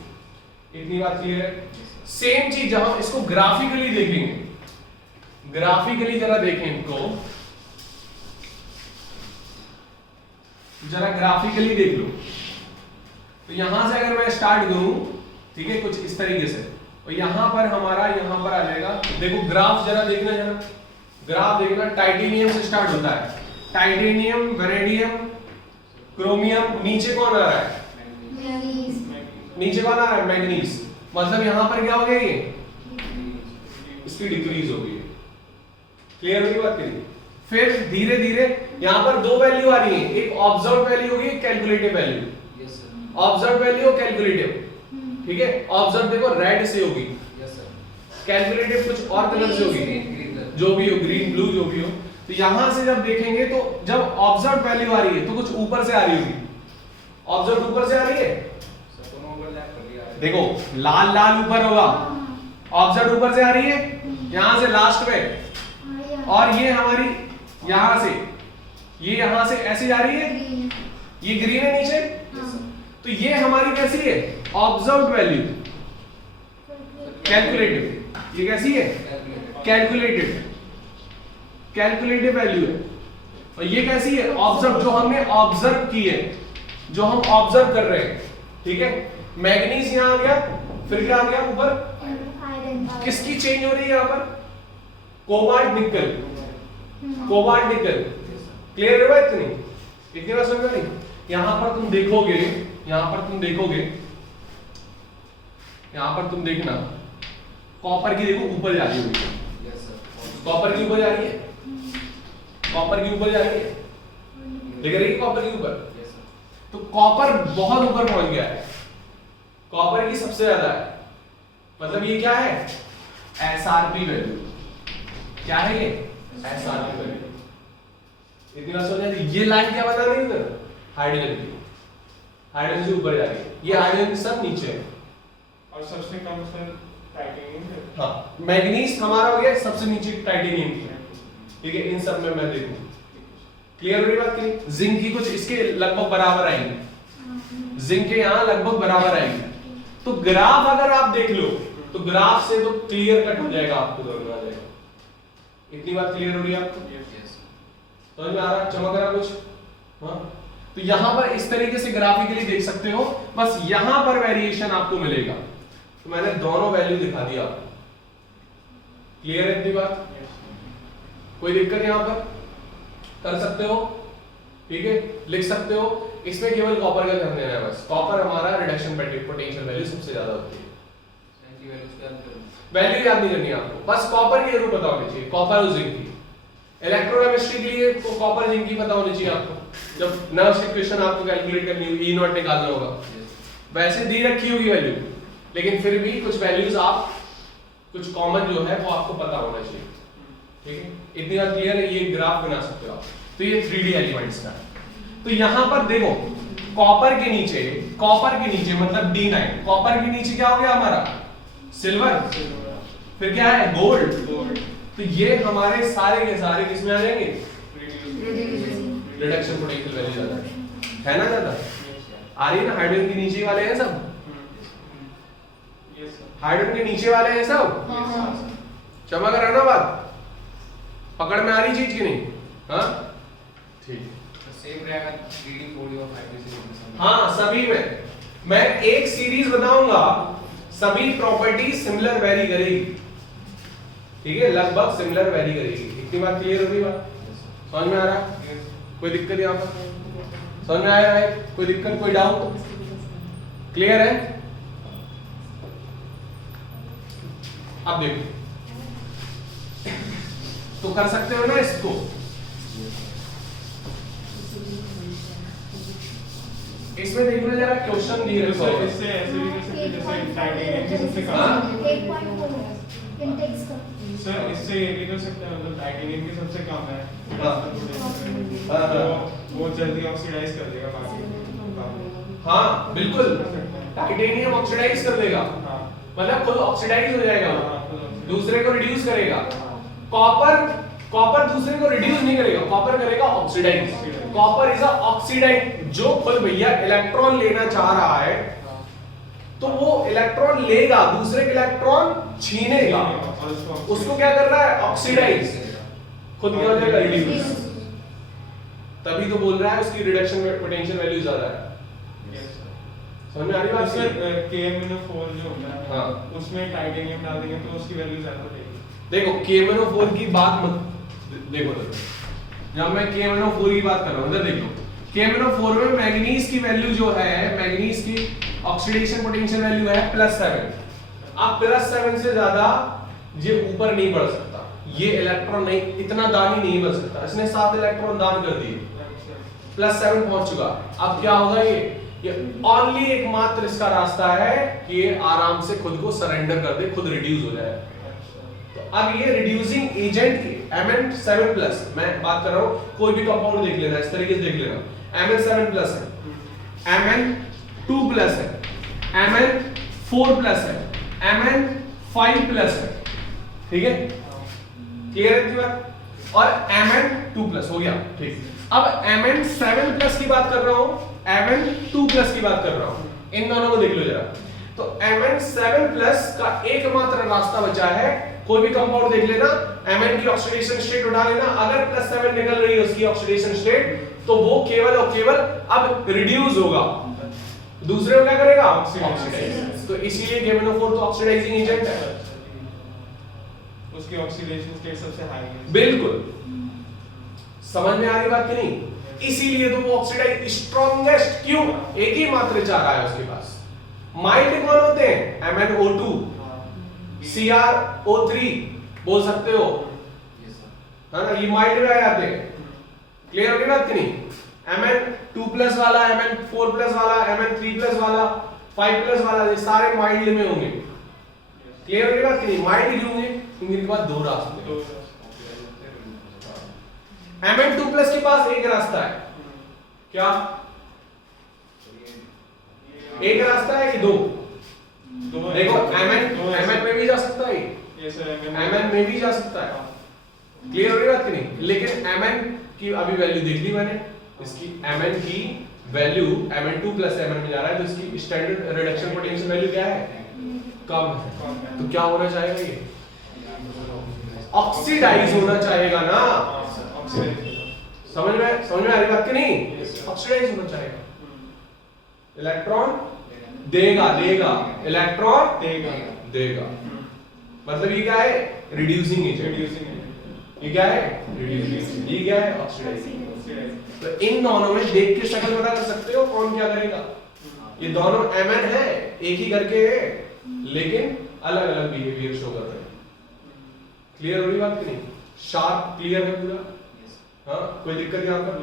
इतनी बात क्लियर है? सेम चीज जब हम इसको ग्राफिकली देखेंगे, ग्राफिकली जरा देखें इनको, जरा ग्राफिकली देख लो। तो यहां से अगर मैं स्टार्ट करूं, ठीक है, कुछ इस तरीके से, और यहां पर हमारा यहां पर आ जाएगा। देखो ग्राफ जरा देखना, जरा ग्राफ देखना। टाइटेनियम से स्टार्ट होता है, टाइटेनियम, वेनेडियम, क्रोमियम, नीचे कौन आ रहा है? मैग्नीज, नीचे कौन आ रहा है? मैग्नीज। मतलब यहां पर क्या हो गया? ये इसकी डिक्रीज हो गई है। क्लियर होगी बात करिए? फिर धीरे धीरे यहां पर दो वैल्यू आ रही है, एक ऑब्जर्व वैल्यू होगी, एक calculative value. Yes sir. Observe value और कैलकुलेटिव, ठीक है? ऑब्जर्व देखो रेड से होगी, यस सर। कैलकुलेटिव कुछ और कलर से होगी, ग्रीन कलर। जो भी हो, ग्रीन, ब्लू, जो भी हो। तो यहां से जब देखेंगे तो जब ऑब्जर्व वैल्यू आ रही है तो कुछ ऊपर से आ रही होगी। ऑब्जर्व ऊपर से आ रही है, सर दोनों ओवरलैप कर लिया है। देखो लाल लाल ऊपर होगा, ऑब्जर्व ऊपर से आ रही है यहां से लास्ट में, और ये हमारी यहां से, ये यहां से ऐसे जा रही है, ये ग्रीन है नीचे। तो ये हमारी कैसी है? Observe value. कैलकुलेटिव, ये कैसी है? कैलकुलेटेड, कैलकुलेटिव वैल्यू है। और ये कैसी है? ऑब्जर्व, जो हमने ऑब्जर्व की है, जो हम ऑब्जर्व कर रहे हैं, ठीक है? मैग्नीज यहां आ गया, फिर क्या आ गया ऊपर? आयरन, किसकी चेंज हो रही है यहां पर? कोबाल्ट, निकल, कोबाल्ट, निकल। क्लियर है बात? इतनी बात समझ में नहीं? यहां पर तुम देखोगे, यहां पर तुम देखोगे, यहां पर तुम देखना, कॉपर की देखो ऊपर जा रही होगी। Yes sir. कॉपर की ऊपर जा रही है, कॉपर की ऊपर जा रही है, देख रही है कॉपर की ऊपर। Yes sir. तो कॉपर बहुत ऊपर पहुंच गया है, कॉपर की सबसे ज्यादा है। मतलब ये क्या है? SRP value. क्या है ये? SRP value. इतनी बात समझ आती? ये लाइन क्या बता रही है? हाइड्रोजन की, हाइड्रोजन से ऊपर जा रही है, ये हाइड्रोजन सब नीचे है। और सबसे कम सर टाइटेनियम है। हाँ, मैग्नीज हमारा हो गया सबसे नीचे, टाइटेनियम की, ठीक है? इन सब में मैं देखूं। क्लियर हो रही बात की? जिंक की कुछ इसके लगभग बराबर आएंगे, जिंक के यहाँ लगभग बराबर आएंगे। तो ग्राफ अगर आप देख लो तो ग्राफ से तो क्लियर कट हो जाएगा, आपको समझ आ जाएगा। इतनी बात क्लियर हो रही है आपको? यस। समझ में आ रहा? चमक रहा कुछ? हाँ, तो यहां पर इस तरीके से ग्राफिकली देख सकते हो। बस यहां पर वेरिएशन आपको मिलेगा। तो मैंने दोनों वैल्यू दिखा दिया आपको। क्लियर है इतनी बात? कोई दिक्कत यहां पर? कर सकते हो, ठीक है, लिख सकते हो। इसमें केवल कॉपर का ध्यान देना है बस। कॉपर हमारा रिडक्शन पोटेंशियल वैल्यू सबसे ज्यादा होती है। वैल्यू याद नहीं करनी आपको, बस कॉपर की जरूर पता होनी चाहिए, कॉपर और जिंक की। इलेक्ट्रोकेमिस्ट्री के लिए तो कॉपर जिंक की पता होनी चाहिए आपको। जब नर्व्स इक्वेशन आपको कैलकुलेट करनी होगी, E0 निकालना होगा, वैसे दी रखी होगी वैल्यू, लेकिन फिर भी कुछ वैल्यूज आप, कुछ कॉमन जो है वो आपको पता होना चाहिए, ठीक है? इतनी बात क्लियर है? ये ग्राफ बना सकते हो आप। तो ये 3D एलिमेंट्स का। तो यहां पर देखो, कॉपर के नीचे मतलब D9, कॉपर के नीचे क्या हो गया हमारा? सिल्वर, फिर क्या है? गोल्ड। तो ये हमारे सारे के सारे किसमें आ जाएंगे? रिडक्शन पोटेंशियल वैल्यू ज्यादा है ना? ज्यादा आ रही है ना? हाइड्रोजन के नीचे वाले हैं सब, हाइड्रोजन के नीचे वाले हैं सब। चमक रहा ना बात? पकड़ में आ रही चीज की नहीं? हाँ, ठीक है। सेम रहेगा 3D 4D और 5D सीरीज में। हाँ सभी में मैं एक सीरीज बताऊंगा, सभी प्रॉपर्टी सिमिलर वेरी करेगी, ठीक है, लगभग सिमिलर वेरी करेगी। इतनी बात क्लियर होगी? बात समझ में आ रहा है? कोई दिक्कत यहाँ पर समझ में आ रहा है? कोई दिक्कत, कोई डाउट? क्लियर है? अब देखो तो कर सकते हो ना इसको, इसमें देखना जरा क्वेश्चन दिए रखो। सर इससे ऐसे भी कर सकते हैं जैसे टाइटेनियम की सबसे कम। 8.4 इंटेक्स का। सर इससे ये भी कर सकते हैं मतलब टाइटेनियम की सबसे कम है। हाँ। तो वो जल्दी ऑक्सीडाइज कर देगा बाकी। हाँ बिल्कुल, टाइटेनियम ऑक्सीडाइज कर देगा, हाँ मतलब खुद ऑक्सीडाइज हो जाएगा, हाँ, दूसरे को रिड्यूस करेगा। कॉपर दूसरे को रिड्यूस नहीं करेगा, कॉपर करेगा oxidise. Copper is a oxidise, जो खुद भैया इलेक्ट्रॉन लेना चाह रहा है तो वो इलेक्ट्रॉन लेगा, दूसरे के इलेक्ट्रॉन छीनेगा, उसको क्या कर रहा है? ऑक्सीडाइज, खुद क्या हो जाएगा? रिड्यूस। तभी तो बोल रहा है उसकी रिडक्शन पोटेंशियल वैल्यू ज्यादा है। समझ में आ रही बात? सर KMnO4 जो होता है हाँ। उसमें टाइटेनियम डाल देंगे तो उसकी वैल्यू ज्यादा हो जाएगी। देखो KMnO4 की बात मत देखो, जब मैं KMnO4 की बात कर रहा हूं इधर देखो, KMnO4 में मैंगनीज की वैल्यू जो है, मैंगनीज की ऑक्सीडेशन पोटेंशियल वैल्यू है +7। अब +7 से ज्यादा ये ऊपर नहीं बढ़ सकता, ये इलेक्ट्रॉन नहीं, इतना दान ही नहीं बन सकता। इसने 7 इलेक्ट्रॉन दान कर दिए, +7 पहुंच चुका। अब क्या होगा? ये ओनली एकमात्र इसका रास्ता है कि ये आराम से खुद को सरेंडर कर दे, खुद रिड्यूस हो जाए। तो अब ये रिड्यूसिंग एजेंट की Mn7+, मैं बात कर रहा हूं, कोई भी कंपाउंड देख लेना, इस तरीके से देख लेना। Mn7+ है, Mn2+ है, Mn4+ है, Mn5+ है, ठीक है? क्लियर है इतनी बात? और Mn2+ हो गया, ठीक। अब Mn7+ की बात कर रहा हूं, Mn2+ की बात कर रहा हूं, इन दोनों को देख लो जरा। तो Mn7+ का एकमात्र रास्ता बचा है, कोई भी कंपाउंड देख लेना, Mn की ऑक्सीडेशन स्टेट उठा लेना, अगर +7 निकल रही है उसकी ऑक्सीडेशन स्टेट, तो वो केवल और केवल अब रिड्यूस होगा, दूसरे को क्या करेगा? ऑक्सीडाइज। तो इसीलिए KMnO4 तो ऑक्सीडाइजिंग एजेंट है, उसकी ऑक्सीडेशन स्टेट सबसे हाई है। बिल्कुल। समझ में आ रही बात कि नहीं? इसीलिए तो वो ऑक्सीडाइज स्ट्रॉन्गेस्ट, क्यों? एक ही मात्र चाह रहा है उसके पास। माइल्ड कौन होते हैं? MnO2, CrO3 बोल सकते हो, है ना? ये माइल्ड में आ जाते हैं। क्लियर हो गई बात कि नहीं? Mn2+ वाला, Mn4+ वाला, Mn3+ वाला, 5+ वाला, ये सारे माइल्ड में होंगे। क्लियर हो गई बात कि नहीं? माइल्ड क्यों होंगे? क्योंकि इनके पास दो रास्ते हैं। Mn2+ के पास एक रास्ता है, क्या? एक रास्ता है कि दो? देखो Mn में भी जा सकता है, Mn में भी जा सकता है। क्लियर हो रही बात कि नहीं? लेकिन Mn की अभी वैल्यू देख ली मैंने, इसकी Mn की वैल्यू Mn2+ Mn में जा रहा है, तो इसकी स्टैंडर्ड रिडक्शन पोटेंशियल वैल्यू क्या है? कम है। तो क्या होना चाहेगा? ये ऑक्सीडाइज होना चाहेगा ना। समझ में आ रही बात कि नहीं? ऑक्सीडाइज होना चाहेगा, इलेक्ट्रॉन देगा, इलेक्ट्रॉन देगा। मतलब ये क्या है? Reducing agent. ये क्या है? रिड्यूसिंग। ये क्या है? ऑक्सीडाइजिंग। तो इन दोनों में देख के शक्ल पता कर सकते हो कौन क्या करेगा। ये दोनों Mn है, एक ही करके है, लेकिन अलग अलग बिहेवियर शो कर रहे हैं। क्लियर हो रही बात कि नहीं? शार्प क्लियर है पूरा? हाँ, कोई दिक्कत यहाँ पर?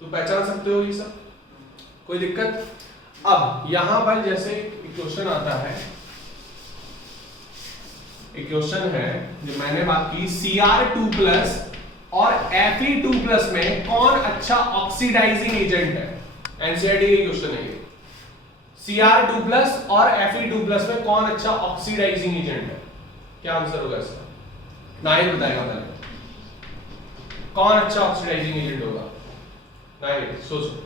तो पहचान सकते हो ये सब? कोई दिक्कत? अब यहां पर जैसे क्वेश्चन आता है, एक क्वेश्चन है जो मैंने बात की, Cr2+ और Fe2+ में कौन अच्छा ऑक्सीडाइजिंग एजेंट है? एनसीईआरटी का क्वेश्चन है ये। Cr2+ और Fe2+ में कौन अच्छा ऑक्सीडाइजिंग एजेंट है? क्या आंसर होगा इसका? नाहिद बताएगा पहले, कौन अच्छा ऑक्सीडाइजिंग एजेंट होगा? नाहिद सोचो।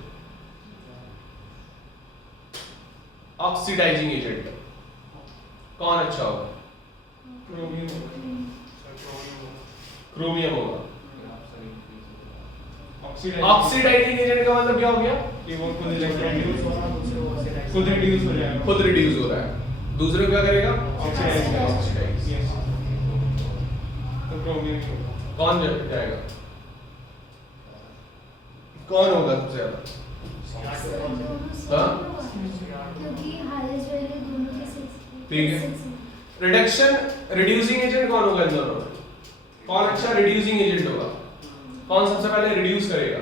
ऑक्सीडाइजिंग एजेंट कौन अच्छा होगा? क्रोमियम होगा। ऑक्सीडाइजिंग एजेंट का मतलब क्या हो गया? कि वो खुद इलेक्ट्रॉन खुद रिड्यूस हो जाएगा, खुद रिड्यूस हो रहा है, दूसरे को क्या करेगा? ऑक्सीडाइज। यस, तो क्रोमियम कौन जाएगा? कौन होगा सबसे ज्यादा? हाँ? क्योंकि हाईएस्ट वैल्यू दोनों के 6 ठीक है। रिडक्शन रिड्यूसिंग एजेंट कौन होगा इन दोनों में? कौन अच्छा रिड्यूसिंग एजेंट होगा? कौन सबसे पहले रिड्यूस करेगा?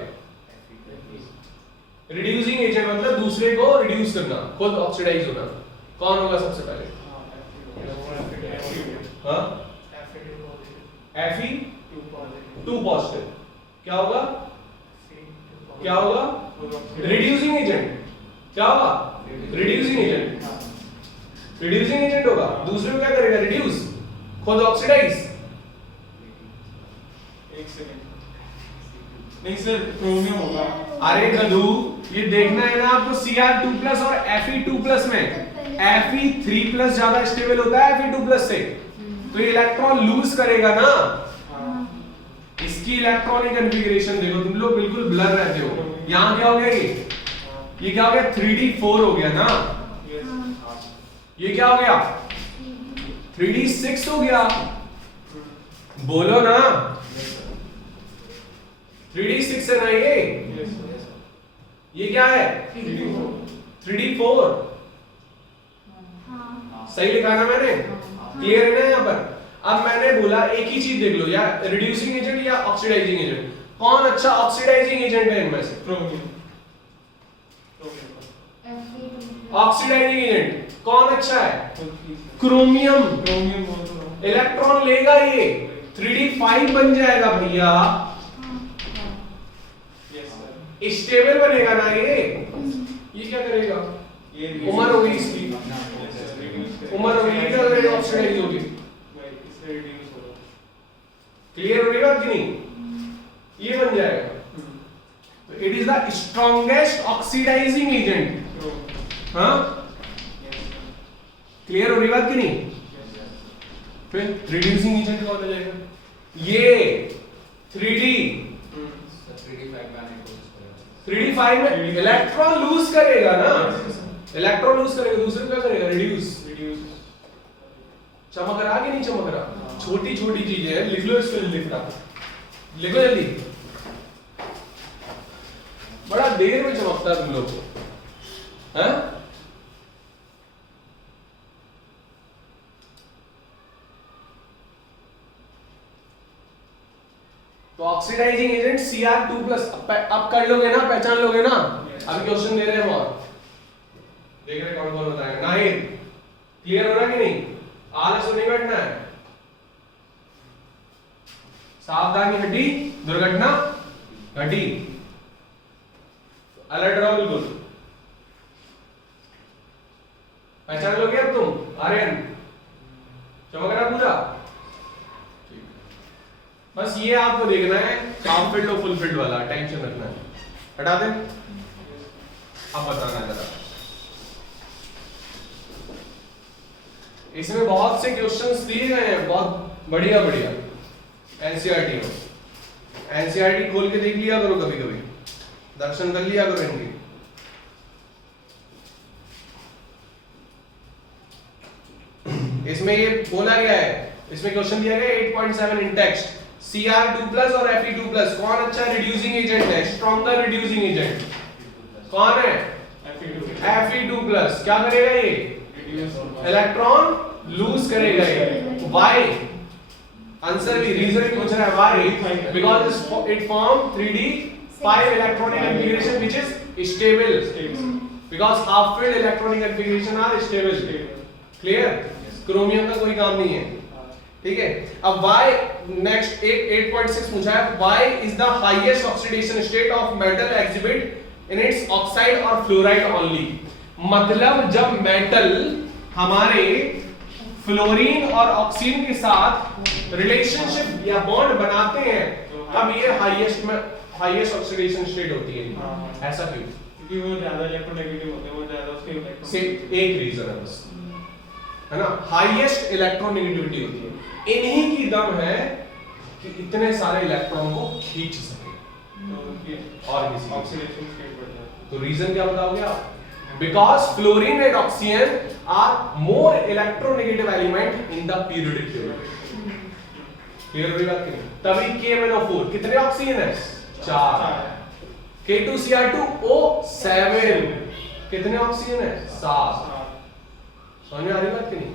रिड्यूसिंग एजेंट मतलब दूसरे को रिड्यूस करना, खुद ऑक्सीडाइज होना। कौन होगा सबसे पहले? हाँ? Fe2 positive. क्या होगा? क्या होगा? Reducing agent. क्या होगा? Reducing agent. रिड्यूसिंग एजेंट होगा, दूसरे को क्या करेगा? रिड्यूस, खुद ऑक्सीडाइज। एक सेकंड, नहीं सर क्रोमियम होगा। अरे गधू, ये देखना है ना आपको Cr2+ और Fe2+ में Fe3+ ज्यादा स्टेबल होता है Fe2+ से, तो ये इलेक्ट्रॉन लूज करेगा ना। इसकी इलेक्ट्रॉनिक कॉन्फ़िगरेशन देखो, तुम लोग बिल्कुल ब्लर रहते हो। यहाँ क्या हो गया? ये क्या हो गया? 3d4 हो गया ना। ये क्या हो गया? 3d6 हो गया। बोलो ना, 3d6 है ना ये क्या है? 3d4। सही लिखा ना मैंने? क्लियर है ना यहाँ पर? अब मैंने बोला एक ही चीज देख लो, या रिड्यूसिंग एजेंट या ऑक्सीडाइजिंग एजेंट, कौन अच्छा ऑक्सीडाइजिंग एजेंट है इनमें से? क्रोमियम। ऑक्सीडाइजिंग एजेंट कौन अच्छा है? क्रोमियम। क्रोमियम बहुत इलेक्ट्रॉन लेगा, ये 3d5 बन जाएगा भैया, स्टेबल बनेगा ना ये क्या करेगा? उम्र होगी इसकी, उम्र होगी, क्या करेगा? ऑक्सीडाइज होगी। क्लियर हो गई बात कि नहीं? ये बन जाएगा, तो it is the strongest oxidising agent. हाँ, क्लियर हो रही बात कि नहीं? फिर रिड्यूसिंग एजेंट कौन हो जाएगा? ये 3d5 में इलेक्ट्रॉन लूज करेगा ना, इलेक्ट्रॉन लूज करेगा, दूसरे को क्या करेगा? रिड्यूस। चमक रहा कि नहीं चमक रहा? छोटी छोटी चीजें हैं, लिख लो इसको, लिख रहा, लिखो जल्दी। बड़ा देर में चमकता है तुम लोग को, हैं? तो ऑक्सीडाइजिंग एजेंट Cr2+। अब कर लोगे ना, पहचान लोगे ना? अभी क्वेश्चन दे रहे हैं हम और देख रहे कौन कौन बताएगा। नाहिद, क्लियर हो रहा कि नहीं? आलस से नहीं बैठना है। सावधानी हटी, दुर्घटना घटी। अलर्ट रहो बिल्कुल। पहचान लोगे अब तुम? आर्यन चमक रहा पूरा? बस ये आपको देखना है, हाफ फील्ड और फुल फील्ड वाला टेंशन रखना है। हटा दे। अब बताना जरा, इसमें बहुत से क्वेश्चंस दिए गए हैं, बहुत बढ़िया बढ़िया। एनसीईआरटी में, एनसीईआरटी खोल के देख लिया करो, कभी कभी दर्शन कर लिया करो इनके। इसमें ये बोला गया है, इसमें क्वेश्चन दिया गया 8.7 इन टेक्स्ट, Cr2+ और Fe2+, कौन अच्छा रिड्यूसिंग एजेंट है? स्ट्रॉन्गर रिड्यूसिंग एजेंट कौन है? Fe2+। क्या करेगा ये? इलेक्ट्रॉन लूज करेगा ये। व्हाई? आंसर भी रीजन भी पूछ रहा है। Why? Because it form 3d5 electronic configuration which is stable, because half field electronic configuration are stable. Clear? Chromium का कोई काम नहीं है, ठीक है। अब व्हाई, नेक्स्ट 8.6 पूछा है, why is the highest oxidation state of metal exhibit in its oxide और फ्लोराइड ओनली। मतलब जब मेटल हमारे फ्लोरीन और ऑक्सीजन के साथ रिलेशनशिप या बॉन्ड बनाते हैं, तब ये हाईएस्ट ऑक्सीडेशन स्टेट होती है। ऐसा क्यों? क्योंकि वो ज्यादा इलेक्ट्रोनेगेटिव होते हैं, वो ज्यादा उसके इलेक्ट्रॉन से एक रीजन है बस, है ना, हाईएस्ट इलेक्ट्रोनेगेटिविटी होती है। इन्हीं की दम है कि इतने सारे इलेक्ट्रॉन को खींच सके। तो ये और किसी ऑक्सीडेशन स्टेट बढ़ जाता है। तो रीजन क्या बताओगे आप? Because fluorine and oxygen are more electronegative element in the periodic table. Clear हुई बात की नहीं? तभी KMnO4 कितने ऑक्सीजन है? 4। K2Cr2O7 कितने ऑक्सीजन है? 7। समझ में आ रही बात की नहीं?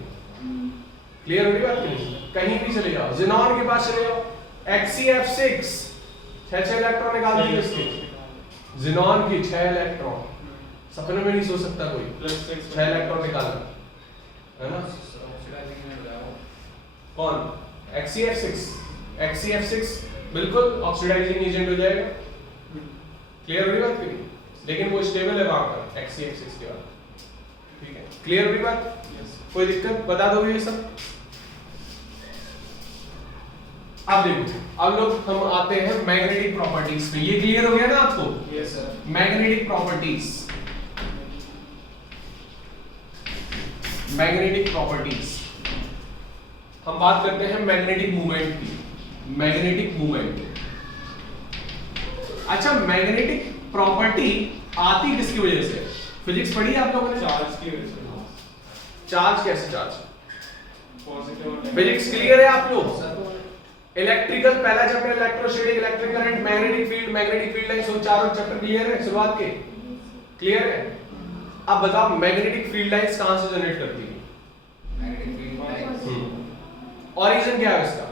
क्लियर हो रही बात की नहीं? कहीं भी चले जाओ, जिनॉन के पास चले जाओ, HCF6 6 इलेक्ट्रॉन निकाल दिए इसके, जिनॉन की 6 इलेक्ट्रॉन, सपने में नहीं सोच सकता कोई +6 इलेक्ट्रॉन निकालना, है ना? कौन? HCF6 बिल्कुल ऑक्सीडाइजिंग एजेंट हो जाएगा। क्लियर हो रही बात की नहीं? लेकिन वो स्टेबल है वहां पर HCF6 के बाद। ठीक है, क्लियर हो रही बात? कोई दिक्कत? बता दोगे ये सब? अब देखो, अब लोग हम आते हैं मैग्नेटिक प्रॉपर्टीज पे। ये क्लियर हो गया ना आपको? Yes sir. Magnetic properties, magnetic properties हम बात करते हैं मैग्नेटिक मूवमेंट की। मैग्नेटिक मूवमेंट, अच्छा मैग्नेटिक प्रॉपर्टी आती किसकी वजह से? फिजिक्स पढ़ी है आप लोगों ने? चार्ज की वजह से। चार्ज कैसे? चार्ज पॉजिटिव और फिजिक्स क्लियर है आप लोग? इलेक्ट्रिकल पहला chapter electrostatic, electric current, magnetic field lines, वो चारों चैप्टर क्लियर है शुरुआत के? क्लियर है? अब बताओ मैग्नेटिक फील्ड लाइंस कहां से जनरेट करती है? Magnetic field lines. ऑरिजिन क्या है इसका?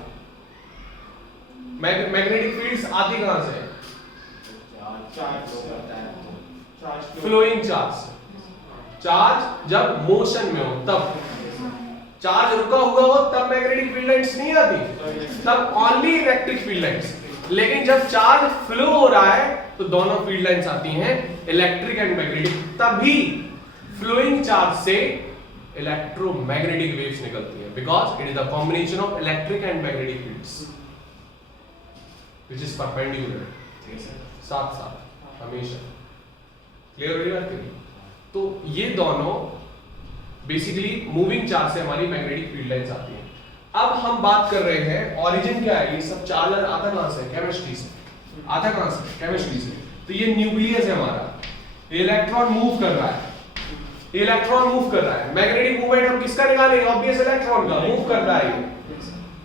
मैग्नेटिक फील्ड्स आती कहां से? चार्ज फ्लोइंग चार्ज से। चार्ज जब मोशन में हो तब, चार्ज रुका हुआ हो तब मैग्नेटिक फील्ड लाइंस नहीं आती, तब ओनली इलेक्ट्रिक फील्ड लाइंस। लेकिन जब चार्ज फ्लो हो रहा है तो दोनों फील्ड लाइंस आती हैं, इलेक्ट्रिक एंड मैग्नेटिक। तभी फ्लोइंग चार्ज से इलेक्ट्रोमैग्नेटिक वेव्स निकलती हैं, because it is the combination of electric and magnetic fields which is perpendicular, साथ साथ हमेशा। क्लियर हो रही बात की? तो ये दोनों बेसिकली मूविंग चार्ज से हमारी मैग्नेटिक फील्ड लाइंस आती हैं। अब हम बात कर रहे हैं ओरिजिन क्या है, ये सब चार्ज आता कहां से? केमिस्ट्री से। आता कहां से? केमिस्ट्री से। तो ये न्यूक्लियस है हमारा, ये इलेक्ट्रॉन मूव कर रहा है, ये इलेक्ट्रॉन मूव कर रहा है। मैग्नेटिक मूवमेंट हम किसका निकालेंगे? ऑब्वियस इलेक्ट्रॉन का, मूव कर रहा है।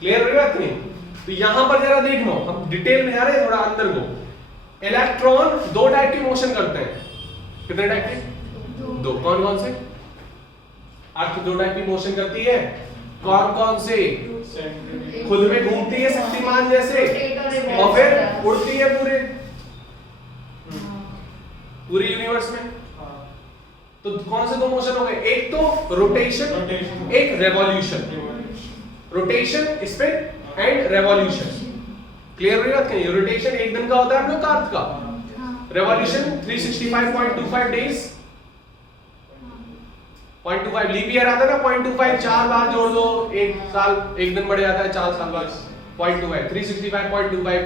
क्लियर हो गया कि नहीं? तो यहां पर जरा देख लो, हम डिटेल में जा रहे हैं थोड़ा अंदर को। इलेक्ट्रॉन दो टाइप की मोशन करते हैं। कितने टाइप के? दो। कौन कौन से? अर्थ दो टाइप की मोशन करती है। कौन कौन से? खुद में घूमती है शक्तिमान जैसे, और फिर उड़ती है पूरे यूनिवर्स में। तो कौन से दो मोशन हो गए? एक तो रोटेशन, एक revolution. Rotation, spin and revolution. Clear हो रही बात? कहीं रोटेशन एक दिन का होता है हम लोग का अर्थ का, रेवोल्यूशन 365.25 डेज, 0.25 लीप ईयर आता है ना, 0.25 4 बार जोड़ दो, एक साल एक दिन बढ़ जाता है, 4 साल बाद 0.25 365.25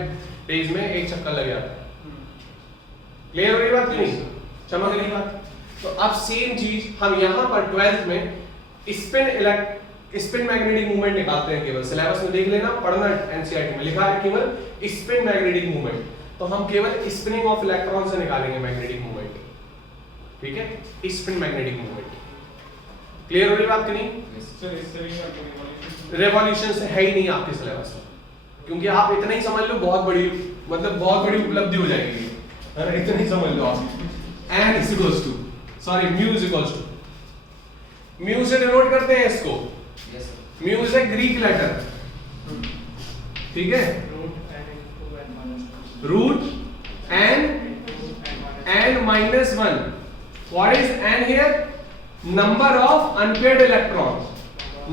डेज में एक चक्कर लग जाता है। क्लियर हो रही बात कि नहीं? समझ रही बात? तो अब सेम चीज हम यहां पर 12th में स्पिन मैग्नेटिक मूवमेंट निकालते हैं। केवल सिलेबस में देख लेना, पढ़ना, एनसीईआरटी में लिखा है केवल स्पिन मैग्नेटिक मूवमेंट। तो हम केवल स्पिनिंग ऑफ इलेक्ट्रॉन से निकालेंगे मैग्नेटिक मूवमेंट। ठीक है, स्पिन मैग्नेटिक मूवमेंट। क्लियर हो रही बात कि नहीं? रेवोल्यूशन से है ही नहीं आपके सिलेबस में, क्योंकि आप इतना ही समझ लो, बहुत बड़ी मतलब बहुत बड़ी उपलब्धि हो जाएगी, है ना? इतना ही समझ लो आप। n is equals to, sorry mu is equals to, mu से डिनोट करते हैं इसको। Yes sir. mu is a Greek letter, ठीक है? Root n minus 1. What is n here? Number of unpaired electron.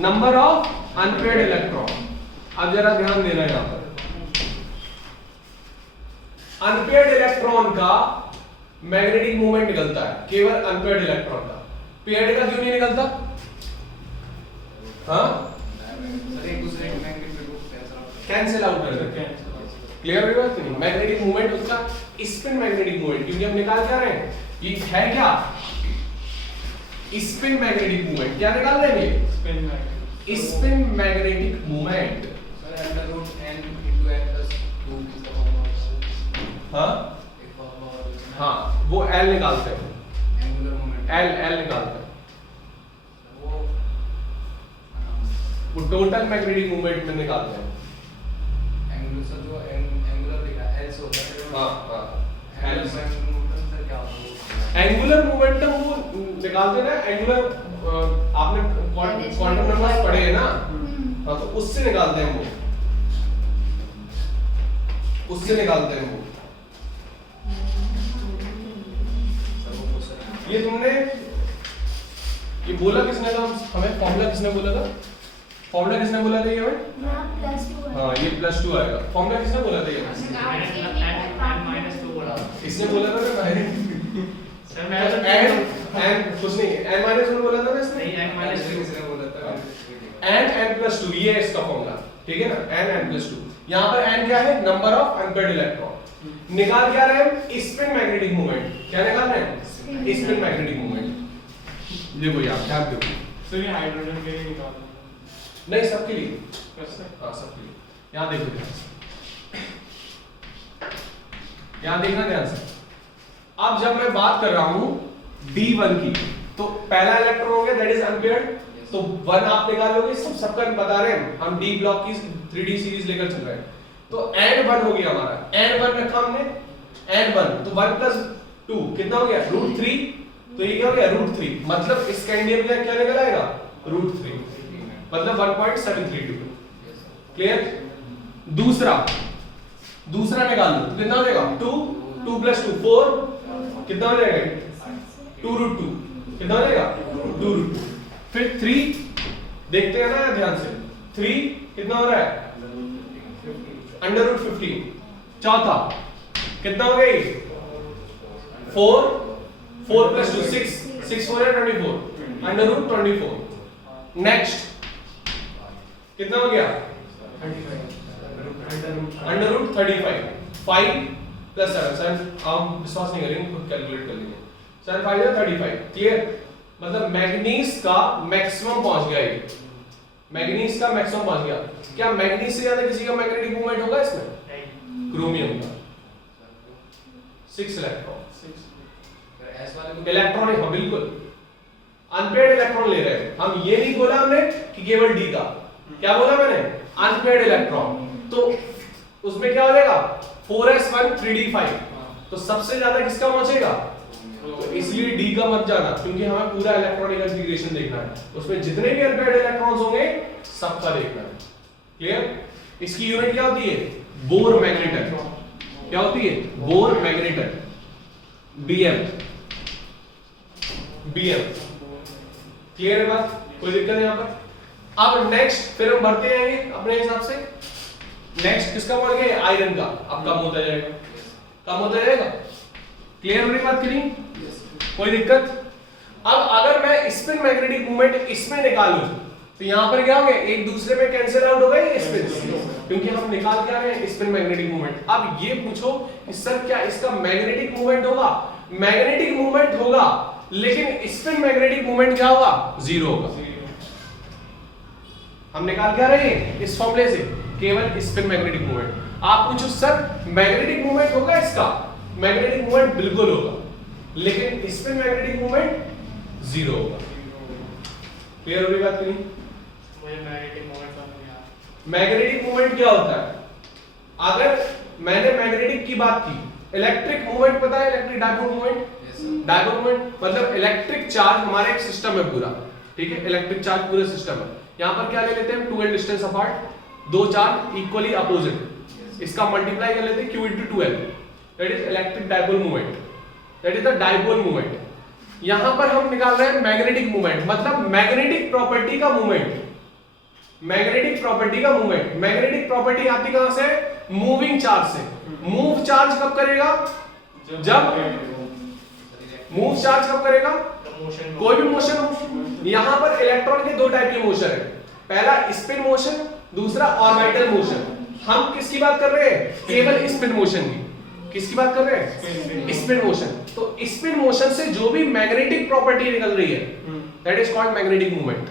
Number of unpaired electron. अब जरा ध्यान देना यहां पर, अनपेयर्ड इलेक्ट्रॉन का मैग्नेटिक मूवमेंट निकलता है, केवल अनपेयर्ड इलेक्ट्रॉन का। पेयर्ड का क्यों नहीं निकलता? हाँ, सर एक दूसरे के मैग्नेटिक ग्रुप कैंसिल आउट कर देते हैं। क्लियर हो गया कि नहीं? मैग्नेटिक मूवमेंट उसका स्पिन मैग्नेटिक मूवमेंट, क्योंकि हम निकाल क्या रहे हैं, ये है क्या? Spin magnetic movement. क्या निकाल रहे हैं? Spin magnetic movement. Sir under root n into n plus 2 is the formula। हाँ एक फॉर्मूला और है ना, हाँ वो एल निकालते हैं, एंगुलर मोमेंट एल निकालते हैं। वो वो टोटल मैग्नेटिक मूवमेंट में निकालते हैं। एंगुलर सर जो एंगुलर लिखा है एल से होता है हाँ हाँ एल एंगुलर मोमेंटम सर क्या होता है एंगुलर मोमेंटम वो निकालते हैं ना, एंगुलर आपने क्वांटम नंबर्स पढ़े हैं ना, हाँ तो उससे निकालते हैं वो, उससे निकालते हैं वो। सर वो क्वेश्चन ये तुमने ये बोला किसने था हमें, फॉर्मूला किसने बोला था, फॉर्मूला किसने बोला था ये हमें? यहाँ +2 है। हाँ ये +2 आएगा। फॉर्मूला किसने बोला था ये? इसने बोला था ना भाई, सर मैं एन कुछ नहीं, n-1 बोला था ना इसने, किसने बोला था n+2 ये है इसका फॉर्मूला, ठीक है ना, n+2। यहाँ पर n क्या है? Number of unpaired electron. निकाल क्या रहे हैं? Spin magnetic moment. क्या निकाल रहे हैं? Spin magnetic moment. देखो यहाँ ध्यान दो, सर ये हाइड्रोजन के लिए निकालना है। नहीं सबके लिए, कैसे? हाँ सबके लिए। यहाँ देखो ध्यान से, यहाँ देखना ध्यान से। अब जब मैं बात कर रहा हूं D1 की, तो पहला इलेक्ट्रॉन हो गया दैट इज अनपेयर्ड, तो 1 आप निकालोगे, सबका बता रहे हैं हम, D ब्लॉक की 3D सीरीज लेकर चल रहे हैं। तो n1 हो गया हमारा, n1 रखा हमने, n1 तो 1 + 2 कितना हो गया? √3। तो ये क्या हो गया? √3, मतलब स्कैंडियम का क्या निकल आएगा? √3, मतलब 1.732। क्लियर? दूसरा निकाल लो, तो कितना हो जाएगा? 2 + 2 4, कितना हो जाएगा? 2√2, कितना हो जाएगा? 2√2। फिर 3 देखते हैं ना ध्यान से, 3 कितना हो रहा है? √15। चौथा कितना हो गई? 4 + 2 6 4 है 24, √24। नेक्स्ट कितना हो गया? √35। 5 + 7 सर हम विश्वास नहीं करेंगे, खुद कैलकुलेट कर लेंगे। सर 5 है 35। क्लियर? मतलब मैग्नीज का मैक्सिमम पहुंच गया ये, मैग्नीज का मैक्सिमम पहुंच गया। क्या मैग्नीज से ज्यादा किसी का मैग्नेटिक मूवमेंट होगा इसमें? क्रोमियम का 6 इलेक्ट्रॉन, एस वाले को इलेक्ट्रॉन हाँ बिल्कुल अनपेयर्ड इलेक्ट्रॉन ले रहे हैं हम। ये नहीं बोला हमने कि केवल डी का, क्या बोला मैंने? Unpaired electron. तो उसमें क्या हो जाएगा? 4s1 3d5, तो सबसे ज्यादा किसका पहुंचेगा? तो इसलिए डी का मत जाना, क्योंकि हमें पूरा इलेक्ट्रॉनिक कॉन्फ़िगरेशन देखना है, उसमें जितने भी अनपेयर्ड इलेक्ट्रॉन्स होंगे सबका देखना है। क्लियर? इसकी यूनिट क्या होती है? Bore magnetar. क्या होती है? Bore magnetar, BM। क्लियर है बात? कोई दिक्कत है यहाँ पर? अब नेक्स्ट फिर हम बढ़ते जाएंगे अपने हिसाब से। नेक्स्ट किसका पढ़ गए? आयरन का। अब कम होता जाएगा, कम होता जाएगा। क्लियर होने की बात करी? कोई दिक्कत? अब अगर मैं स्पिन मैग्नेटिक मूवमेंट इसमें निकालूं, तो यहाँ पर क्या हो गया? एक दूसरे में कैंसिल आउट हो गए स्पिन, क्योंकि हम निकाल क्या रहे हैं? Spin magnetic movement. अब ये पूछो कि सर क्या इसका मैग्नेटिक मूवमेंट होगा? मैग्नेटिक मूवमेंट होगा, लेकिन स्पिन मैग्नेटिक मूवमेंट क्या होगा? 0 होगा। हम निकाल क्या रहे हैं इस फॉर्मूले से? केवल स्पिन मैग्नेटिक मूवमेंट। आप पूछो सर मैग्नेटिक मूवमेंट होगा इसका? मैग्नेटिक मूवमेंट बिल्कुल होगा, लेकिन स्पिन मैग्नेटिक मूवमेंट 0 होगा। क्लियर हो गई बात नहीं? मुझे मैग्नेटिक मोमेंट समझ आया। मैग्नेटिक मूवमेंट क्या होता है? अगर मैंने मैग्नेटिक की बात की, इलेक्ट्रिक मूवमेंट पता है? Electric dipole movement, dipole movement मतलब इलेक्ट्रिक चार्ज हमारा एक सिस्टम है पूरा, ठीक है? इलेक्ट्रिक चार्ज पूरा सिस्टम है। यहां पर क्या ले लेते हैं? 2l डिस्टेंस अपार्ट, दो चार्ज इक्वली अपोजिट, इसका मल्टीप्लाई कर लेते हैं q * 2l, that is electric dipole movement, that is the dipole movement. यहां पर हम निकाल रहे हैं मैग्नेटिक मूवमेंट, मतलब मैग्नेटिक प्रॉपर्टी का मूवमेंट। मैग्नेटिक प्रॉपर्टी का मूवमेंट, मैग्नेटिक प्रॉपर्टी आती कहां से? मूविंग चार्ज से। मूव चार्ज कब करेगा? जब मूव चार्ज कब करेगा? कोई भी मोशन हो। यहां पर इलेक्ट्रॉन के दो टाइप के मोशन है, पहला स्पिन मोशन, दूसरा ऑर्बिटल मोशन। हम किसकी बात कर रहे हैं? केवल स्पिन मोशन की। किसकी बात कर रहे हैं? Spin motion. तो स्पिन मोशन से जो भी मैग्नेटिक प्रॉपर्टी निकल रही है, that is called magnetic movement.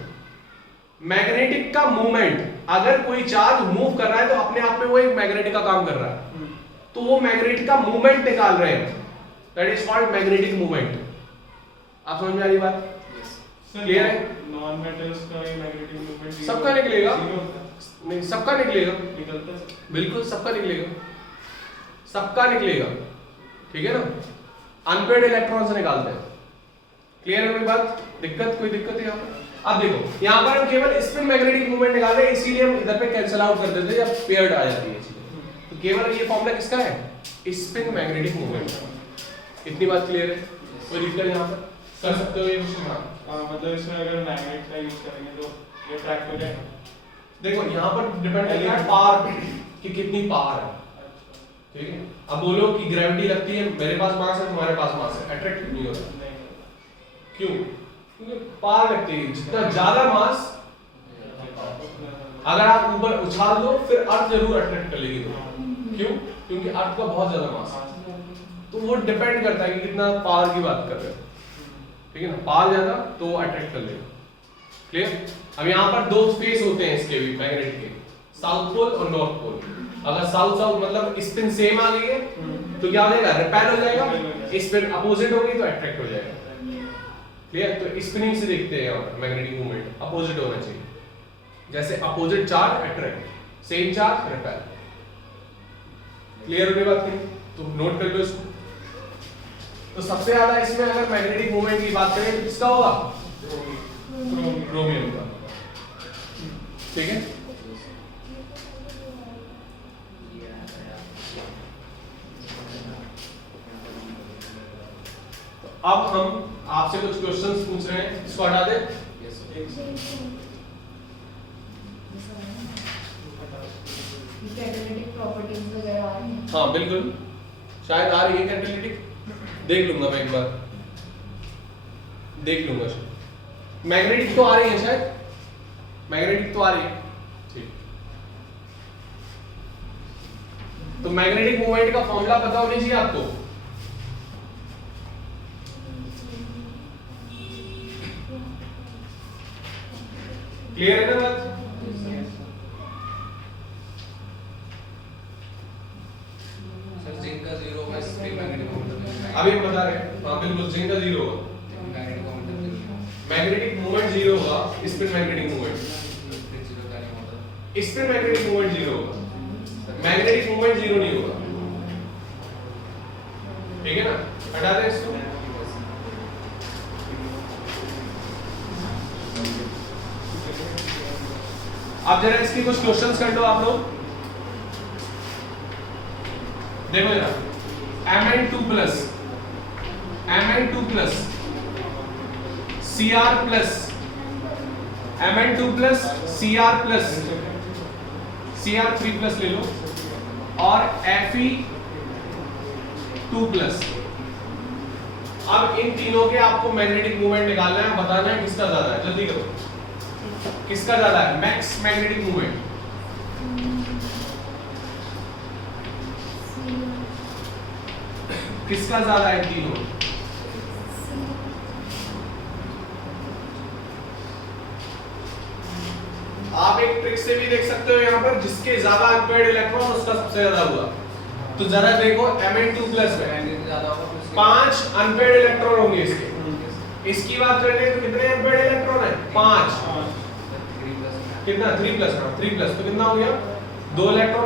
Magnetic का मूवमेंट, अगर कोई चार्ज मूव कर रहा है तो अपने आप में वो एक मैग्नेटिक का काम कर रहा है, तो वो मैग्नेट का मूवमेंट निकाल रहे हैं, that is called magnetic movement. आप समझ में आ रही बात? क्लियर है? नॉन मेटल्स का ये मैग्नेटिक मूवमेंट सबका निकलेगा। नहीं, सबका निकलेगा, निकलता है। बिल्कुल सबका निकलेगा, सबका निकलेगा, ठीक है ना। अनपेड इलेक्ट्रॉन से निकालते हैं। क्लियर है मेरी बात? दिक्कत, कोई दिक्कत है यहाँ पर? अब देखो यहाँ पर हम केवल स्पिन मैग्नेटिक मूवमेंट निकाल रहे हैं, इसीलिए हम इधर पे कैंसिल आउट कर देते हैं जब पेयर्ड आ जाती है चीजें। तो केवल ये फॉर्मूला किसका है? Spin magnetic movement. इतनी बात क्लियर है? कोई दिक्कत यहाँ पर? कर सकते हो ये क्वेश्चन? हाँ, मतलब इसमें अगर मैग्नेट का यूज करेंगे तो ये ट्रैक हो जाएगा। देखो यहाँ पर डिपेंड करता है पावर पे कि कितनी पावर है, ठीक है। अब बोलो कि ग्रेविटी लगती है, मेरे पास मास है, तुम्हारे पास मास है, अट्रैक्ट नहीं होता। क्यों? क्योंकि पावर लगती है। जितना ज्यादा मास अगर आप ऊपर उछाल दो फिर अर्थ जरूर अट्रैक्ट कर लेगी तुम्हें। क्यों? क्योंकि अर्थ का बहुत ज्यादा मास है। तो वो डिपेंड करता है कि कितना पावर की बात कर रहे हो, ठीक है ना। पावर ज्यादा तो अट्रैक्ट कर लेगा। क्लियर? अब यहाँ पर दो फेस होते हैं इसके भी मैग्नेट के, साउथ पोल और नॉर्थ पोल। अगर साउथ साउथ मतलब स्पिन सेम आ गई है तो क्या हो जाएगा? रिपेल हो जाएगा। स्पिन अपोजिट होगी तो अट्रैक्ट हो जाएगा। क्लियर? तो स्पिनिंग से देखते हैं यहाँ पर मैग्नेटिक मूवमेंट अपोजिट होना चाहिए। जैसे opposite charge attract, same charge repel. Clear होने बात नहीं? तो नोट कर लो इसको। तो सबसे ज्यादा इसमें अगर मैग्नेटिक मूवमेंट की बात करें तो किसका होगा? क्रोमियम का, ठीक है। तो अब हम आपसे कुछ क्वेश्चंस पूछ रहे हैं, इसको हटा दे। कैटालिटिक प्रॉपर्टीज वगैरह आ रही हैं? हाँ बिल्कुल, शायद आ रही है कैटालिटिक, देख लूंगा मैं एक बार, देख लूंगा। मैग्नेटिक तो आ रही है, शायद मैग्नेटिक तो आ रही है, ठीक। तो मैग्नेटिक मूवमेंट का फॉर्मूला पता होना चाहिए आपको। क्लियर है ना बात? सर जिंक का 0 होगा, स्पिन मैग्नेटिक मोमेंट अभी हम बता रहे हैं। हाँ बिल्कुल, जिंक का 0 होगा, मैग्नेटिक मोमेंट मैग्नेटिक मूवमेंट 0 होगा, spin magnetic movement, spin magnetic movement 0 होगा, मैग्नेटिक मूवमेंट 0 नहीं होगा, ठीक है ना। हटा दें इसको। अब जरा इसके कुछ क्वेश्चंस कर लो आप लोग। देखो जरा, Mn2 plus Cr plus Mn2 plus Cr plus Cr3 plus ले लो और Fe2 प्लस। अब इन तीनों के आपको मैग्नेटिक मूवमेंट निकालना है, बताना है किसका ज्यादा है। जल्दी करो, किसका ज्यादा है मैक्स मैग्नेटिक मूवमेंट? किसका ज्यादा है तीनों? आप एक ट्रिक से भी देख सकते हो यहाँ पर, जिसके ज्यादा अनपेयर्ड इलेक्ट्रॉन उसका सबसे ज्यादा हुआ। तो जरा देखो Mn2 प्लस में ज्यादा होगा, 5 अनपेयर्ड इलेक्ट्रॉन होंगे इसके। इसकी बात करते हैं तो कितने अनपेयर्ड इलेक्ट्रॉन है? 5। कितना? 3 प्लस, हाँ 3 प्लस, तो कितना हो गया? 2 इलेक्ट्रॉन